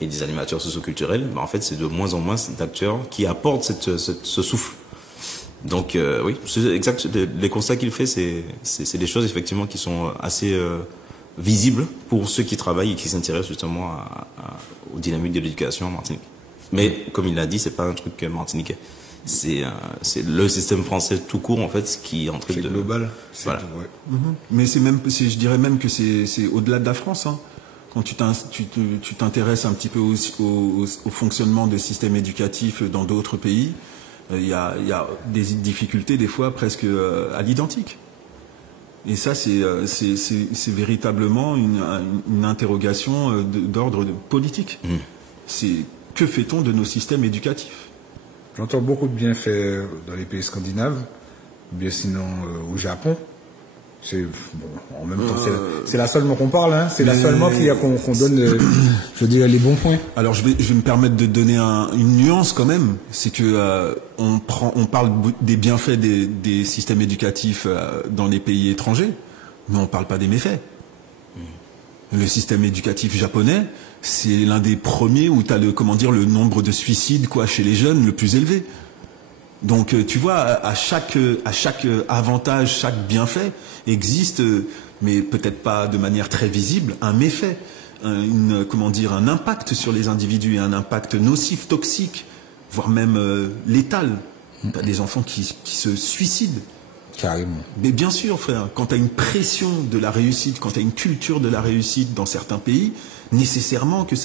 et des animateurs socioculturels, en fait, c'est de moins en moins d'acteurs qui apportent ce souffle. Donc oui, c'est exact. Les constats qu'il fait, c'est des choses effectivement qui sont assez visibles pour ceux qui travaillent et qui s'intéressent justement aux dynamiques de l'éducation en Martinique. Mais comme il l'a dit, c'est pas un truc martiniquais. c'est le système français tout court en fait qui est en train de global. Voilà. Mais je dirais même que c'est au-delà de la France. Hein. Quand tu t'intéresses un petit peu au fonctionnement des systèmes éducatifs dans d'autres pays, il y a des difficultés des fois presque à l'identique. Et ça, c'est véritablement une interrogation d'ordre politique. C'est que fait-on de nos systèmes éducatifs? J'entends beaucoup de bienfaits dans les pays scandinaves, ou bien sinon au Japon. C'est bon, en même temps, c'est là seulement qu'on parle, hein. C'est là seulement qu'on donne, je dirais, les bons points. Alors je vais me permettre de donner une nuance quand même, c'est que on parle des bienfaits des systèmes éducatifs dans les pays étrangers, mais on parle pas des méfaits. Le système éducatif japonais, c'est l'un des premiers où tu as le nombre de suicides chez les jeunes le plus élevé. Donc tu vois, à chaque avantage, chaque bienfait existe, mais peut-être pas de manière très visible, un méfait, un impact sur les individus et un impact nocif, toxique, voire même létal. T'as des enfants qui se suicident. Carrément. Mais bien sûr, frère, quand tu as une pression de la réussite, quand tu as une culture de la réussite dans certains pays, nécessairement que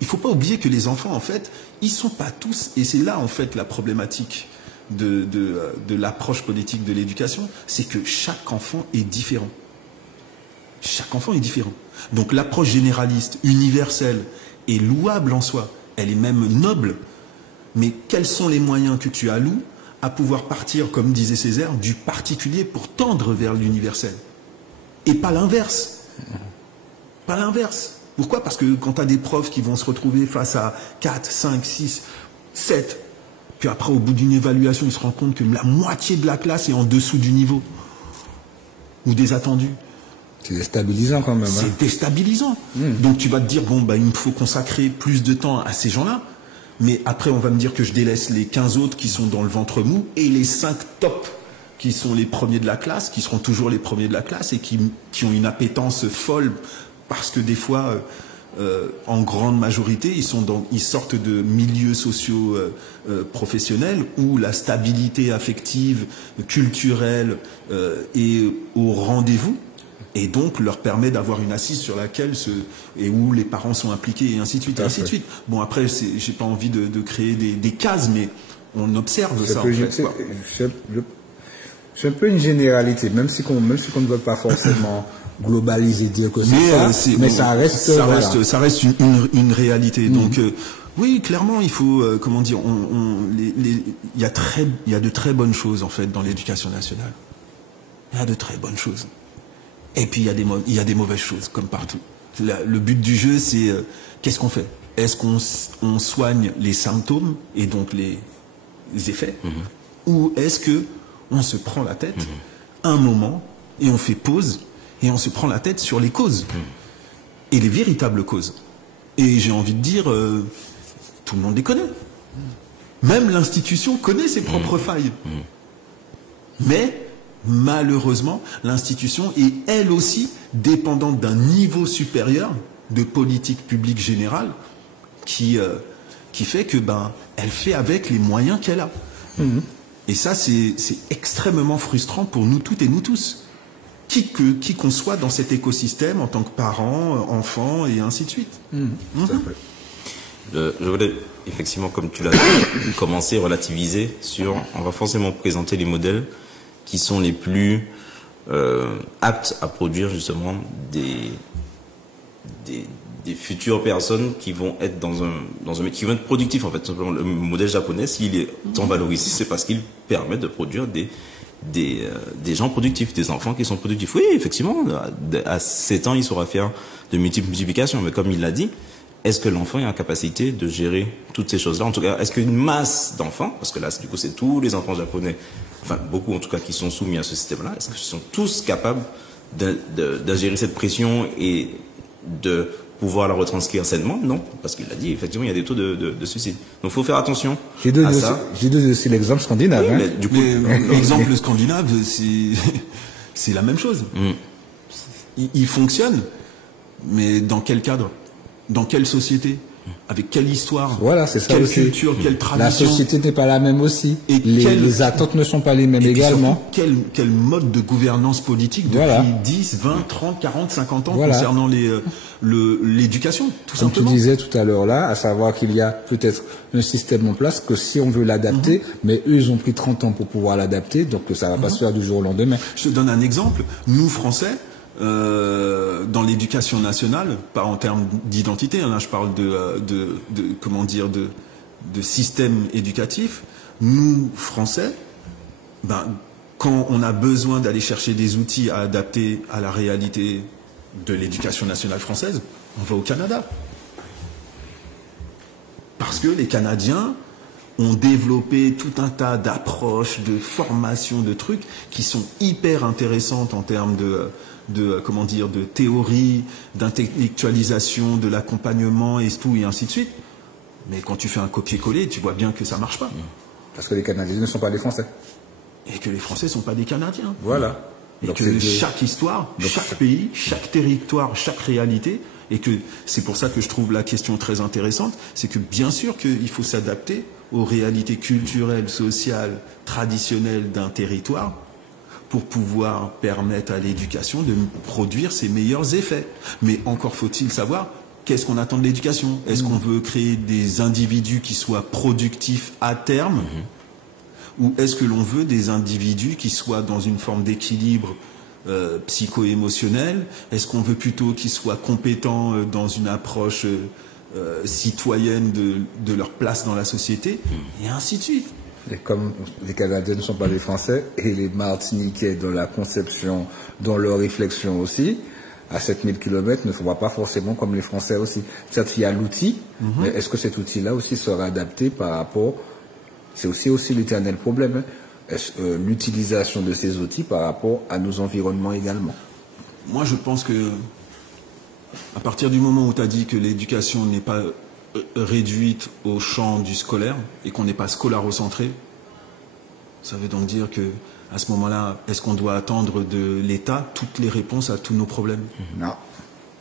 il faut pas oublier que les enfants, en fait, ils sont pas tous, et c'est là, en fait, la problématique de l'approche politique de l'éducation, c'est que chaque enfant est différent. Chaque enfant est différent. Donc l'approche généraliste, universelle, est louable en soi. Elle est même noble. Mais quels sont les moyens que tu alloues à pouvoir partir, comme disait Césaire, du particulier pour tendre vers l'universel? Et pas l'inverse. Pas l'inverse. Pourquoi? Parce que quand tu as des profs qui vont se retrouver face à 4, 5, 6, 7, puis après, au bout d'une évaluation, ils se rendent compte que la moitié de la classe est en dessous du niveau ou des attendus. C'est déstabilisant quand même. Hein. C'est déstabilisant. Donc tu vas te dire, il me faut consacrer plus de temps à ces gens-là. Mais après, on va me dire que je délaisse les 15 autres qui sont dans le ventre mou et les 5 tops qui sont les premiers de la classe, qui seront toujours les premiers de la classe et qui ont une appétence folle parce que des fois, en grande majorité, ils sortent de milieux sociaux professionnels où la stabilité affective, culturelle est au rendez-vous. Et donc leur permet d'avoir une assise sur laquelle et où les parents sont impliqués et ainsi de suite et ainsi de suite. Bon, après, j'ai pas envie de créer des cases, mais on observe ça. C'est un peu une généralité, même si on ne veut pas forcément globaliser, dire que c'est ça, mais ça reste une réalité. Donc oui, clairement, il faut il y a de très bonnes choses en fait dans l'éducation nationale. Il y a de très bonnes choses. Et puis il y a des mauvaises choses, comme partout. Le but du jeu, c'est qu'est-ce qu'on fait? Est-ce qu'on soigne les symptômes et donc les effets, ou est-ce que on se prend la tête un moment et on fait pause et on se prend la tête sur les causes et les véritables causes? Et j'ai envie de dire, tout le monde les connaît. Même l'institution connaît ses propres failles. Mais malheureusement, l'institution est elle aussi dépendante d'un niveau supérieur de politique publique générale qui fait que elle fait avec les moyens qu'elle a. Et ça, c'est extrêmement frustrant pour nous toutes et nous tous. Qui qu'on soit dans cet écosystème en tant que parents, enfants et ainsi de suite. Je voulais, effectivement, comme tu l'as dit, commencer à relativiser sur... On va forcément présenter les modèles qui sont les plus aptes à produire justement des futures personnes qui vont être dans un qui vont être productifs en fait. Simplement, le modèle japonais, s'il est tant valorisé, c'est parce qu'il permet de produire des gens productifs, des enfants qui sont productifs. Oui, effectivement, à 7 ans, il saura faire de multiples multiplications, mais comme il l'a dit, est-ce que l'enfant a la capacité de gérer toutes ces choses-là? En tout cas, est-ce qu'une masse d'enfants, parce que là, du coup, c'est tous les enfants japonais, enfin, beaucoup en tout cas, qui sont soumis à ce système-là, est-ce qu'ils sont tous capables de gérer cette pression et de pouvoir la retranscrire sainement? Non, parce qu'il l'a dit, effectivement, il y a des taux de suicide. Donc, il faut faire attention à ça. J'ai donné aussi l'exemple scandinave. Oui, mais du coup, l'exemple scandinave, c'est la même chose. Il fonctionne, mais dans quel cadre? Dans quelle société? avec quelle histoire, voilà, c'est ça quelle aussi. culture, quelle tradition. La société n'est pas la même aussi. Et les attentes ne sont pas les mêmes et puis également. surtout, quel mode de gouvernance politique depuis 10, 20, 30, 40, 50 ans concernant l'éducation, tout Comme simplement. tu disais tout à l'heure là, à savoir qu'il y a peut-être un système en place que si on veut l'adapter, mais eux ils ont pris 30 ans pour pouvoir l'adapter, donc ça va pas se faire du jour au lendemain. Je te donne un exemple. Nous, Français, dans l'éducation nationale, pas en termes d'identité, là je parle comment dire, de système éducatif. Nous, Français, quand on a besoin d'aller chercher des outils à adapter à la réalité de l'éducation nationale française, on va au Canada. Parce que les Canadiens ont développé tout un tas d'approches, de formations, de trucs qui sont hyper intéressantes en termes comment dire, de théorie, d'intellectualisation, de l'accompagnement et tout, et ainsi de suite. Mais quand tu fais un copier-coller, tu vois bien que ça marche pas. Parce que les Canadiens ne sont pas des Français. Et que les Français ne sont pas des Canadiens. Voilà. Et donc que chaque histoire, chaque pays, chaque territoire, chaque réalité, et que c'est pour ça que je trouve la question très intéressante, c'est que bien sûr qu'il faut s'adapter aux réalités culturelles, sociales, traditionnelles d'un territoire pour pouvoir permettre à l'éducation de produire ses meilleurs effets. Mais encore faut-il savoir qu'est-ce qu'on attend de l'éducation. Est-ce qu'on veut créer des individus qui soient productifs à terme ou est-ce que l'on veut des individus qui soient dans une forme d'équilibre psycho-émotionnel? Est-ce qu'on veut plutôt qu'ils soient compétents dans une approche citoyenne de leur place dans la société? Et ainsi de suite. Et comme les Canadiens ne sont pas des Français, et les Martiniquais dans la conception, dans leur réflexion aussi, à 7000 km ne voient pas forcément comme les Français aussi. Certes, il y a l'outil, mais est-ce que cet outil-là aussi sera adapté par rapport... C'est aussi l'éternel problème, hein. L'utilisation de ces outils par rapport à nos environnements également. Moi, je pense que à partir du moment où tu as dit que l'éducation n'est pas réduite au champ du scolaire et qu'on n'est pas scolarocentré, ça veut donc dire que à ce moment-là, est-ce qu'on doit attendre de l'État toutes les réponses à tous nos problèmes? Non.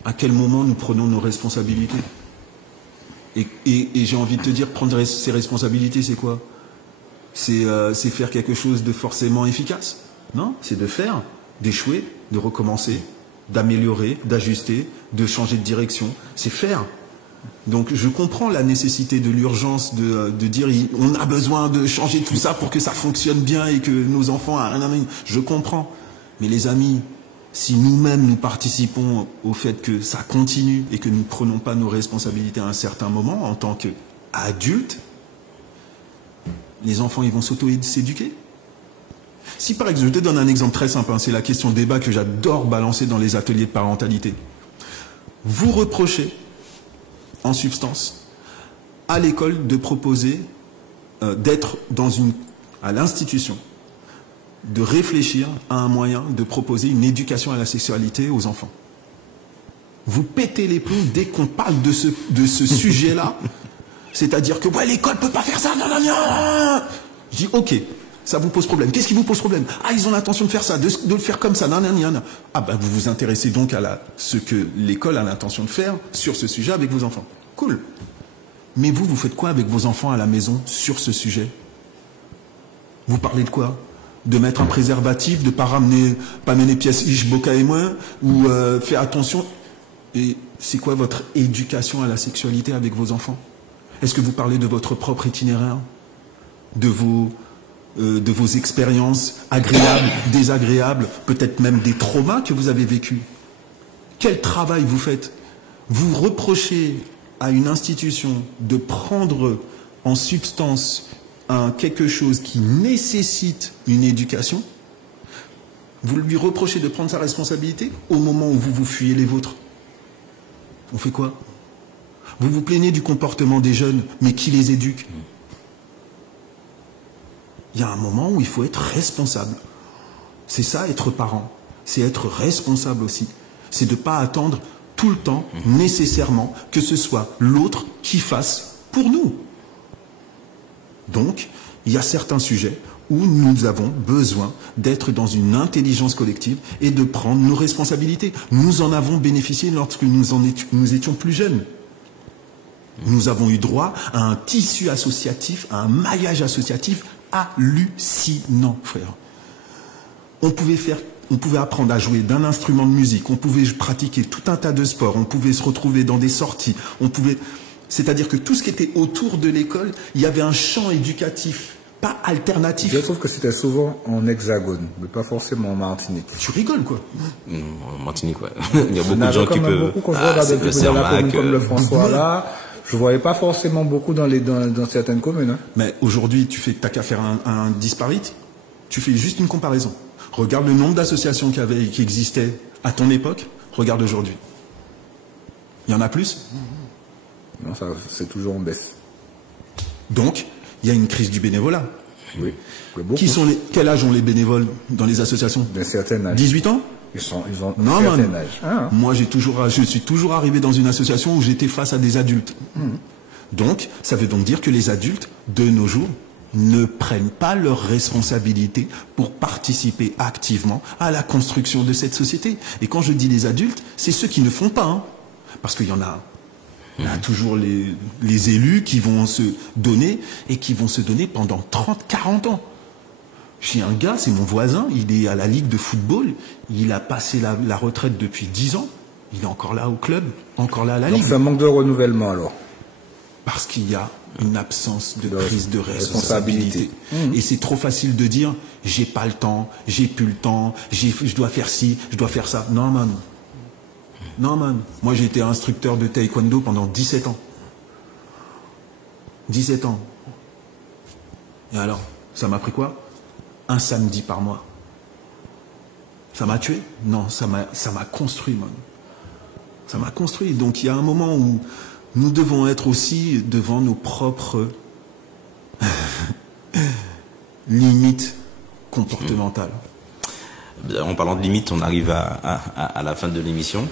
À quel moment nous prenons nos responsabilités? Et j'ai envie de te dire, prendre ses responsabilités, c'est quoi? C'est faire quelque chose de forcément efficace? Non, c'est de faire, d'échouer, de recommencer, d'améliorer, d'ajuster, de changer de direction. C'est faire. Donc je comprends la nécessité de l'urgence de dire on a besoin de changer tout ça pour que ça fonctionne bien et que nos enfants... Je comprends. Mais les amis, si nous-mêmes nous participons au fait que ça continue et que nous ne prenons pas nos responsabilités à un certain moment en tant qu'adultes, les enfants ils vont s'éduquer. Si par exemple, je te donne un exemple très simple, c'est la question débat que j'adore balancer dans les ateliers de parentalité. Vous reprochez en substance à l'école de proposer d'être à l'institution, de réfléchir à un moyen de proposer une éducation à la sexualité aux enfants. Vous pétez les plombs dès qu'on parle de ce sujet-là, c'est-à-dire que ouais, l'école peut pas faire ça, non, non, non. Je dis ok, ça vous pose problème. Qu'est-ce qui vous pose problème? Ah, ils ont l'intention de faire ça, de le faire comme ça, non, non, non, non. Ah ben vous vous intéressez donc à ce que l'école a l'intention de faire sur ce sujet avec vos enfants. Cool. Mais vous faites quoi avec vos enfants à la maison sur ce sujet? Vous parlez de quoi? De mettre un préservatif, de pas mener pièces boca et moins, ou faire attention. Et c'est quoi votre éducation à la sexualité avec vos enfants? Est-ce que vous parlez de votre propre itinéraire, de vos expériences agréables, désagréables, peut-être même des traumas que vous avez vécus? Quel travail vous faites? Vous reprochez à une institution de prendre en substance quelque chose qui nécessite une éducation, vous lui reprochez de prendre sa responsabilité au moment où vous fuyez les vôtres. On fait quoi? Vous vous plaignez du comportement des jeunes, mais qui les éduque? Il y a un moment où il faut être responsable. C'est ça, être parent. C'est être responsable aussi. C'est de ne pas attendre tout le temps, nécessairement, que ce soit l'autre qui fasse pour nous. Donc, il y a certains sujets où nous avons besoin d'être dans une intelligence collective et de prendre nos responsabilités. Nous en avons bénéficié lorsque nous étions plus jeunes. Nous avons eu droit à un tissu associatif, à un maillage associatif hallucinant, frère. On pouvait apprendre à jouer d'un instrument de musique, on pouvait pratiquer tout un tas de sports, on pouvait se retrouver dans des sorties, c'est-à-dire que tout ce qui était autour de l'école, il y avait un champ éducatif, pas alternatif. Je trouve que c'était souvent en hexagone, mais pas forcément en Martinique. Tu rigoles, quoi. En Martinique, ouais. Il y a beaucoup de gens qui peuvent... Beaucoup, quand je vois dans la commune comme le François, là, je voyais pas forcément beaucoup dans certaines communes. Hein. Mais aujourd'hui, t'as qu'à faire un disparate, tu fais juste une comparaison. Regarde le nombre d'associations qui existaient à ton époque, regarde aujourd'hui. Il y en a plus? Non, ça, c'est toujours en baisse. Donc, il y a une crise du bénévolat. Oui. Quel âge ont les bénévoles dans les associations? D'un certain âge. 18 ans? Ils ont non, un certain âge. Ah. Moi, je suis toujours arrivé dans une association où j'étais face à des adultes. Donc, ça veut donc dire que les adultes, de nos jours, ne prennent pas leurs responsabilités pour participer activement à la construction de cette société. Et quand je dis les adultes, c'est ceux qui ne font pas. Hein. Parce qu'il y en a... Il y a toujours les élus qui vont se donner et qui vont se donner pendant 30, 40 ans. J'ai un gars, c'est mon voisin, il est à la Ligue de football, il a passé la retraite depuis 10 ans, il est encore là au club, encore là à la Ligue. Donc c'est un manque de renouvellement alors. Parce qu'il y a une absence de prise de responsabilité. Et c'est trop facile de dire, j'ai pas le temps, j'ai plus le temps, je dois faire ci, je dois faire ça. Non, man. Non, man. Moi, j'ai été instructeur de taekwondo pendant 17 ans. 17 ans. Et alors, ça m'a pris quoi? Un samedi par mois. Ça m'a tué? Non, ça m'a construit, man. Ça m'a construit. Donc, il y a un moment où nous devons être aussi devant nos propres limites comportementales. En parlant de limites, on arrive à la fin de l'émission.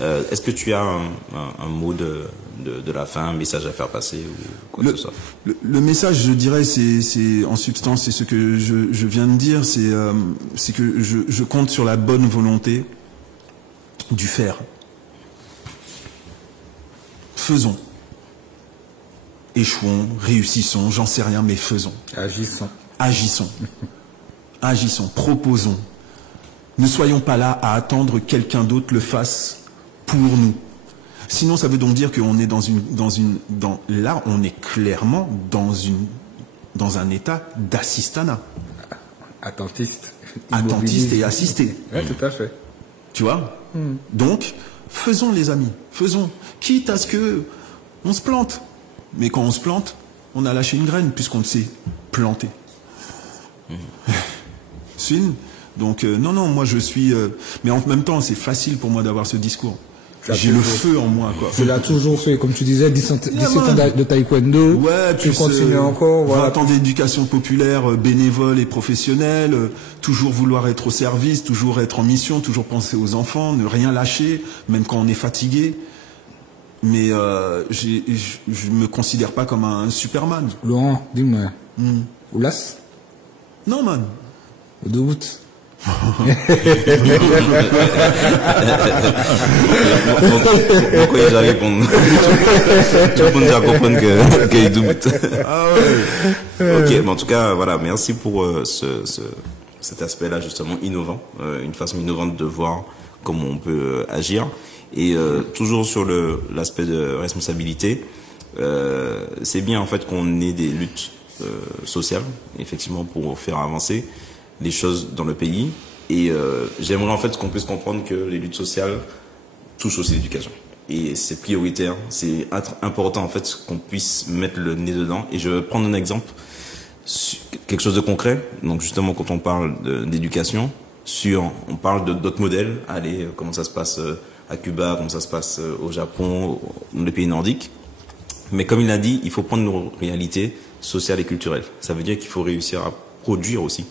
Est-ce que tu as un mot de la fin, un message à faire passer ou quoi que ce soit? Le message, je dirais, c'est en substance, c'est ce que je viens de dire, c'est que je compte sur la bonne volonté du faire. Faisons. Échouons, réussissons, j'en sais rien, mais faisons. Agissons. Agissons. Agissons, proposons. Ne soyons pas là à attendre que quelqu'un d'autre le fasse pour nous. Sinon, ça veut donc dire qu'on est là, on est clairement dans un état d'assistanat. Attentiste. Attentiste et assisté. Oui, tout à fait. Tu vois? Donc, faisons les amis, faisons. Quitte à ce que on se plante. Mais quand on se plante, on a lâché une graine puisqu'on s'est planté. Donc, non, moi je suis... mais en même temps, c'est facile pour moi d'avoir ce discours. J'ai le feu en moi, quoi. Tu l'as toujours fait, comme tu disais, 17 ans de taekwondo. Ouais, tu continues encore. 20 ans d'éducation populaire, bénévole et professionnelle, toujours vouloir être au service, toujours être en mission, toujours penser aux enfants, ne rien lâcher, même quand on est fatigué. Mais je me considère pas comme un Superman. Laurent, dis-moi. Oulas? Non, man. Au 2 août. Pourquoi il doit répondre? Tout le monde doit comprendre qu'il doute. Ah ouais. Ok, mais en tout cas, voilà, merci pour cet aspect-là justement innovant, une façon innovante de voir comment on peut agir. Et toujours sur l'aspect de responsabilité, c'est bien en fait qu'on ait des luttes sociales, effectivement, pour faire avancer les choses dans le pays. Et j'aimerais en fait qu'on puisse comprendre que les luttes sociales touchent aussi l'éducation. Et c'est prioritaire, c'est important en fait qu'on puisse mettre le nez dedans. Et je vais prendre un exemple, quelque chose de concret. Donc justement, quand on parle d'éducation, on parle d'autres modèles. Allez, comment ça se passe à Cuba, comment ça se passe au Japon, dans les pays nordiques. Mais comme il l'a dit, il faut prendre nos réalités sociales et culturelles. Ça veut dire qu'il faut réussir à produire aussi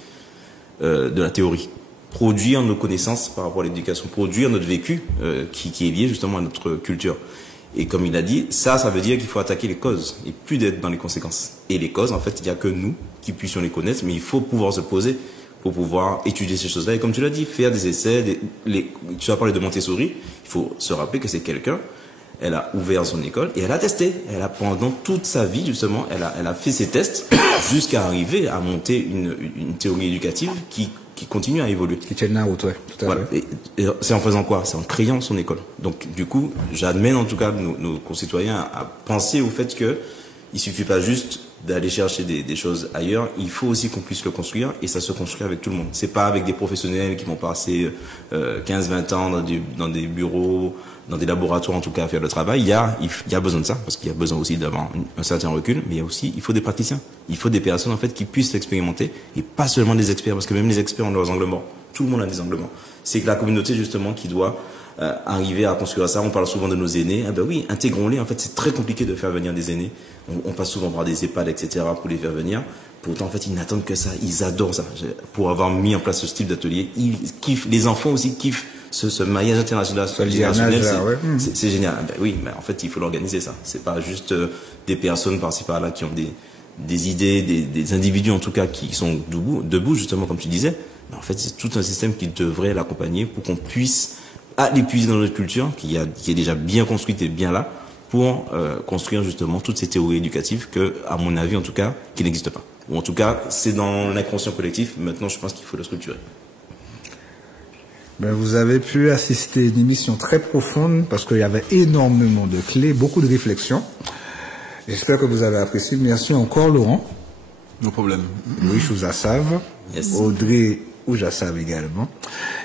de la théorie, produire nos connaissances par rapport à l'éducation, produire notre vécu qui est lié justement à notre culture. Et comme il a dit, ça veut dire qu'il faut attaquer les causes et plus d'être dans les conséquences. Et les causes, en fait, il n'y a que nous qui puissions les connaître, mais il faut pouvoir se poser pour pouvoir étudier ces choses-là. Et comme tu l'as dit, faire des essais, tu as parlé de Montessori, il faut se rappeler que c'est quelqu'un elle a ouvert son école et elle a testé. Elle a, pendant toute sa vie, justement, elle a fait ses tests jusqu'à arriver à monter une théorie éducative qui continue à évoluer. Qui tient la route, ouais, tout à voilà. fait. Et c'est en faisant quoi? C'est en créant son école. Donc, du coup, j'amène en tout cas nos concitoyens à penser au fait que il suffit pas juste d'aller chercher des choses ailleurs, il faut aussi qu'on puisse le construire, et ça se construit avec tout le monde. C'est pas avec des professionnels qui vont passer 15-20 ans dans des bureaux, dans des laboratoires en tout cas à faire le travail. Il y a besoin de ça, parce qu'il y a besoin aussi d'avoir un certain recul, mais il faut des praticiens. Il faut des personnes en fait qui puissent l'expérimenter, et pas seulement des experts, parce que même les experts ont leurs angles morts. Tout le monde a des angles morts. C'est que la communauté justement qui doit arriver à construire ça. On parle souvent de nos aînés. Ah ben oui, intégrons-les. En fait, c'est très compliqué de faire venir des aînés. On passe souvent par des EHPAD, etc. pour les faire venir. Pourtant, en fait, ils n'attendent que ça. Ils adorent ça. Pour avoir mis en place ce style d'atelier, ils kiffent. Les enfants aussi kiffent ce maillage international. C'est génial. Ah ben oui, mais en fait, il faut l'organiser ça. C'est pas juste des personnes par-ci par-là qui ont des idées, des individus en tout cas qui sont debout justement comme tu disais. Mais en fait, c'est tout un système qui devrait l'accompagner pour qu'on puisse aller puiser dans notre culture, qui est déjà bien construite et bien là, pour construire justement toutes ces théories éducatives que, à mon avis en tout cas, qui n'existent pas. Ou en tout cas, c'est dans l'inconscient collectif. Maintenant, je pense qu'il faut le structurer. Ben, vous avez pu assister à une émission très profonde parce qu'il y avait énormément de clés, beaucoup de réflexions. J'espère que vous avez apprécié. Merci encore, Laurent. No problème. Louis Oujassav, yes. Audrey Oujassav également.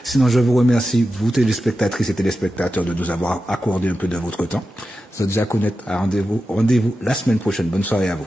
Sinon, je vous remercie, vous téléspectatrices et téléspectateurs, de nous avoir accordé un peu de votre temps. Zodiac Connect, rendez-vous la semaine prochaine. Bonne soirée à vous.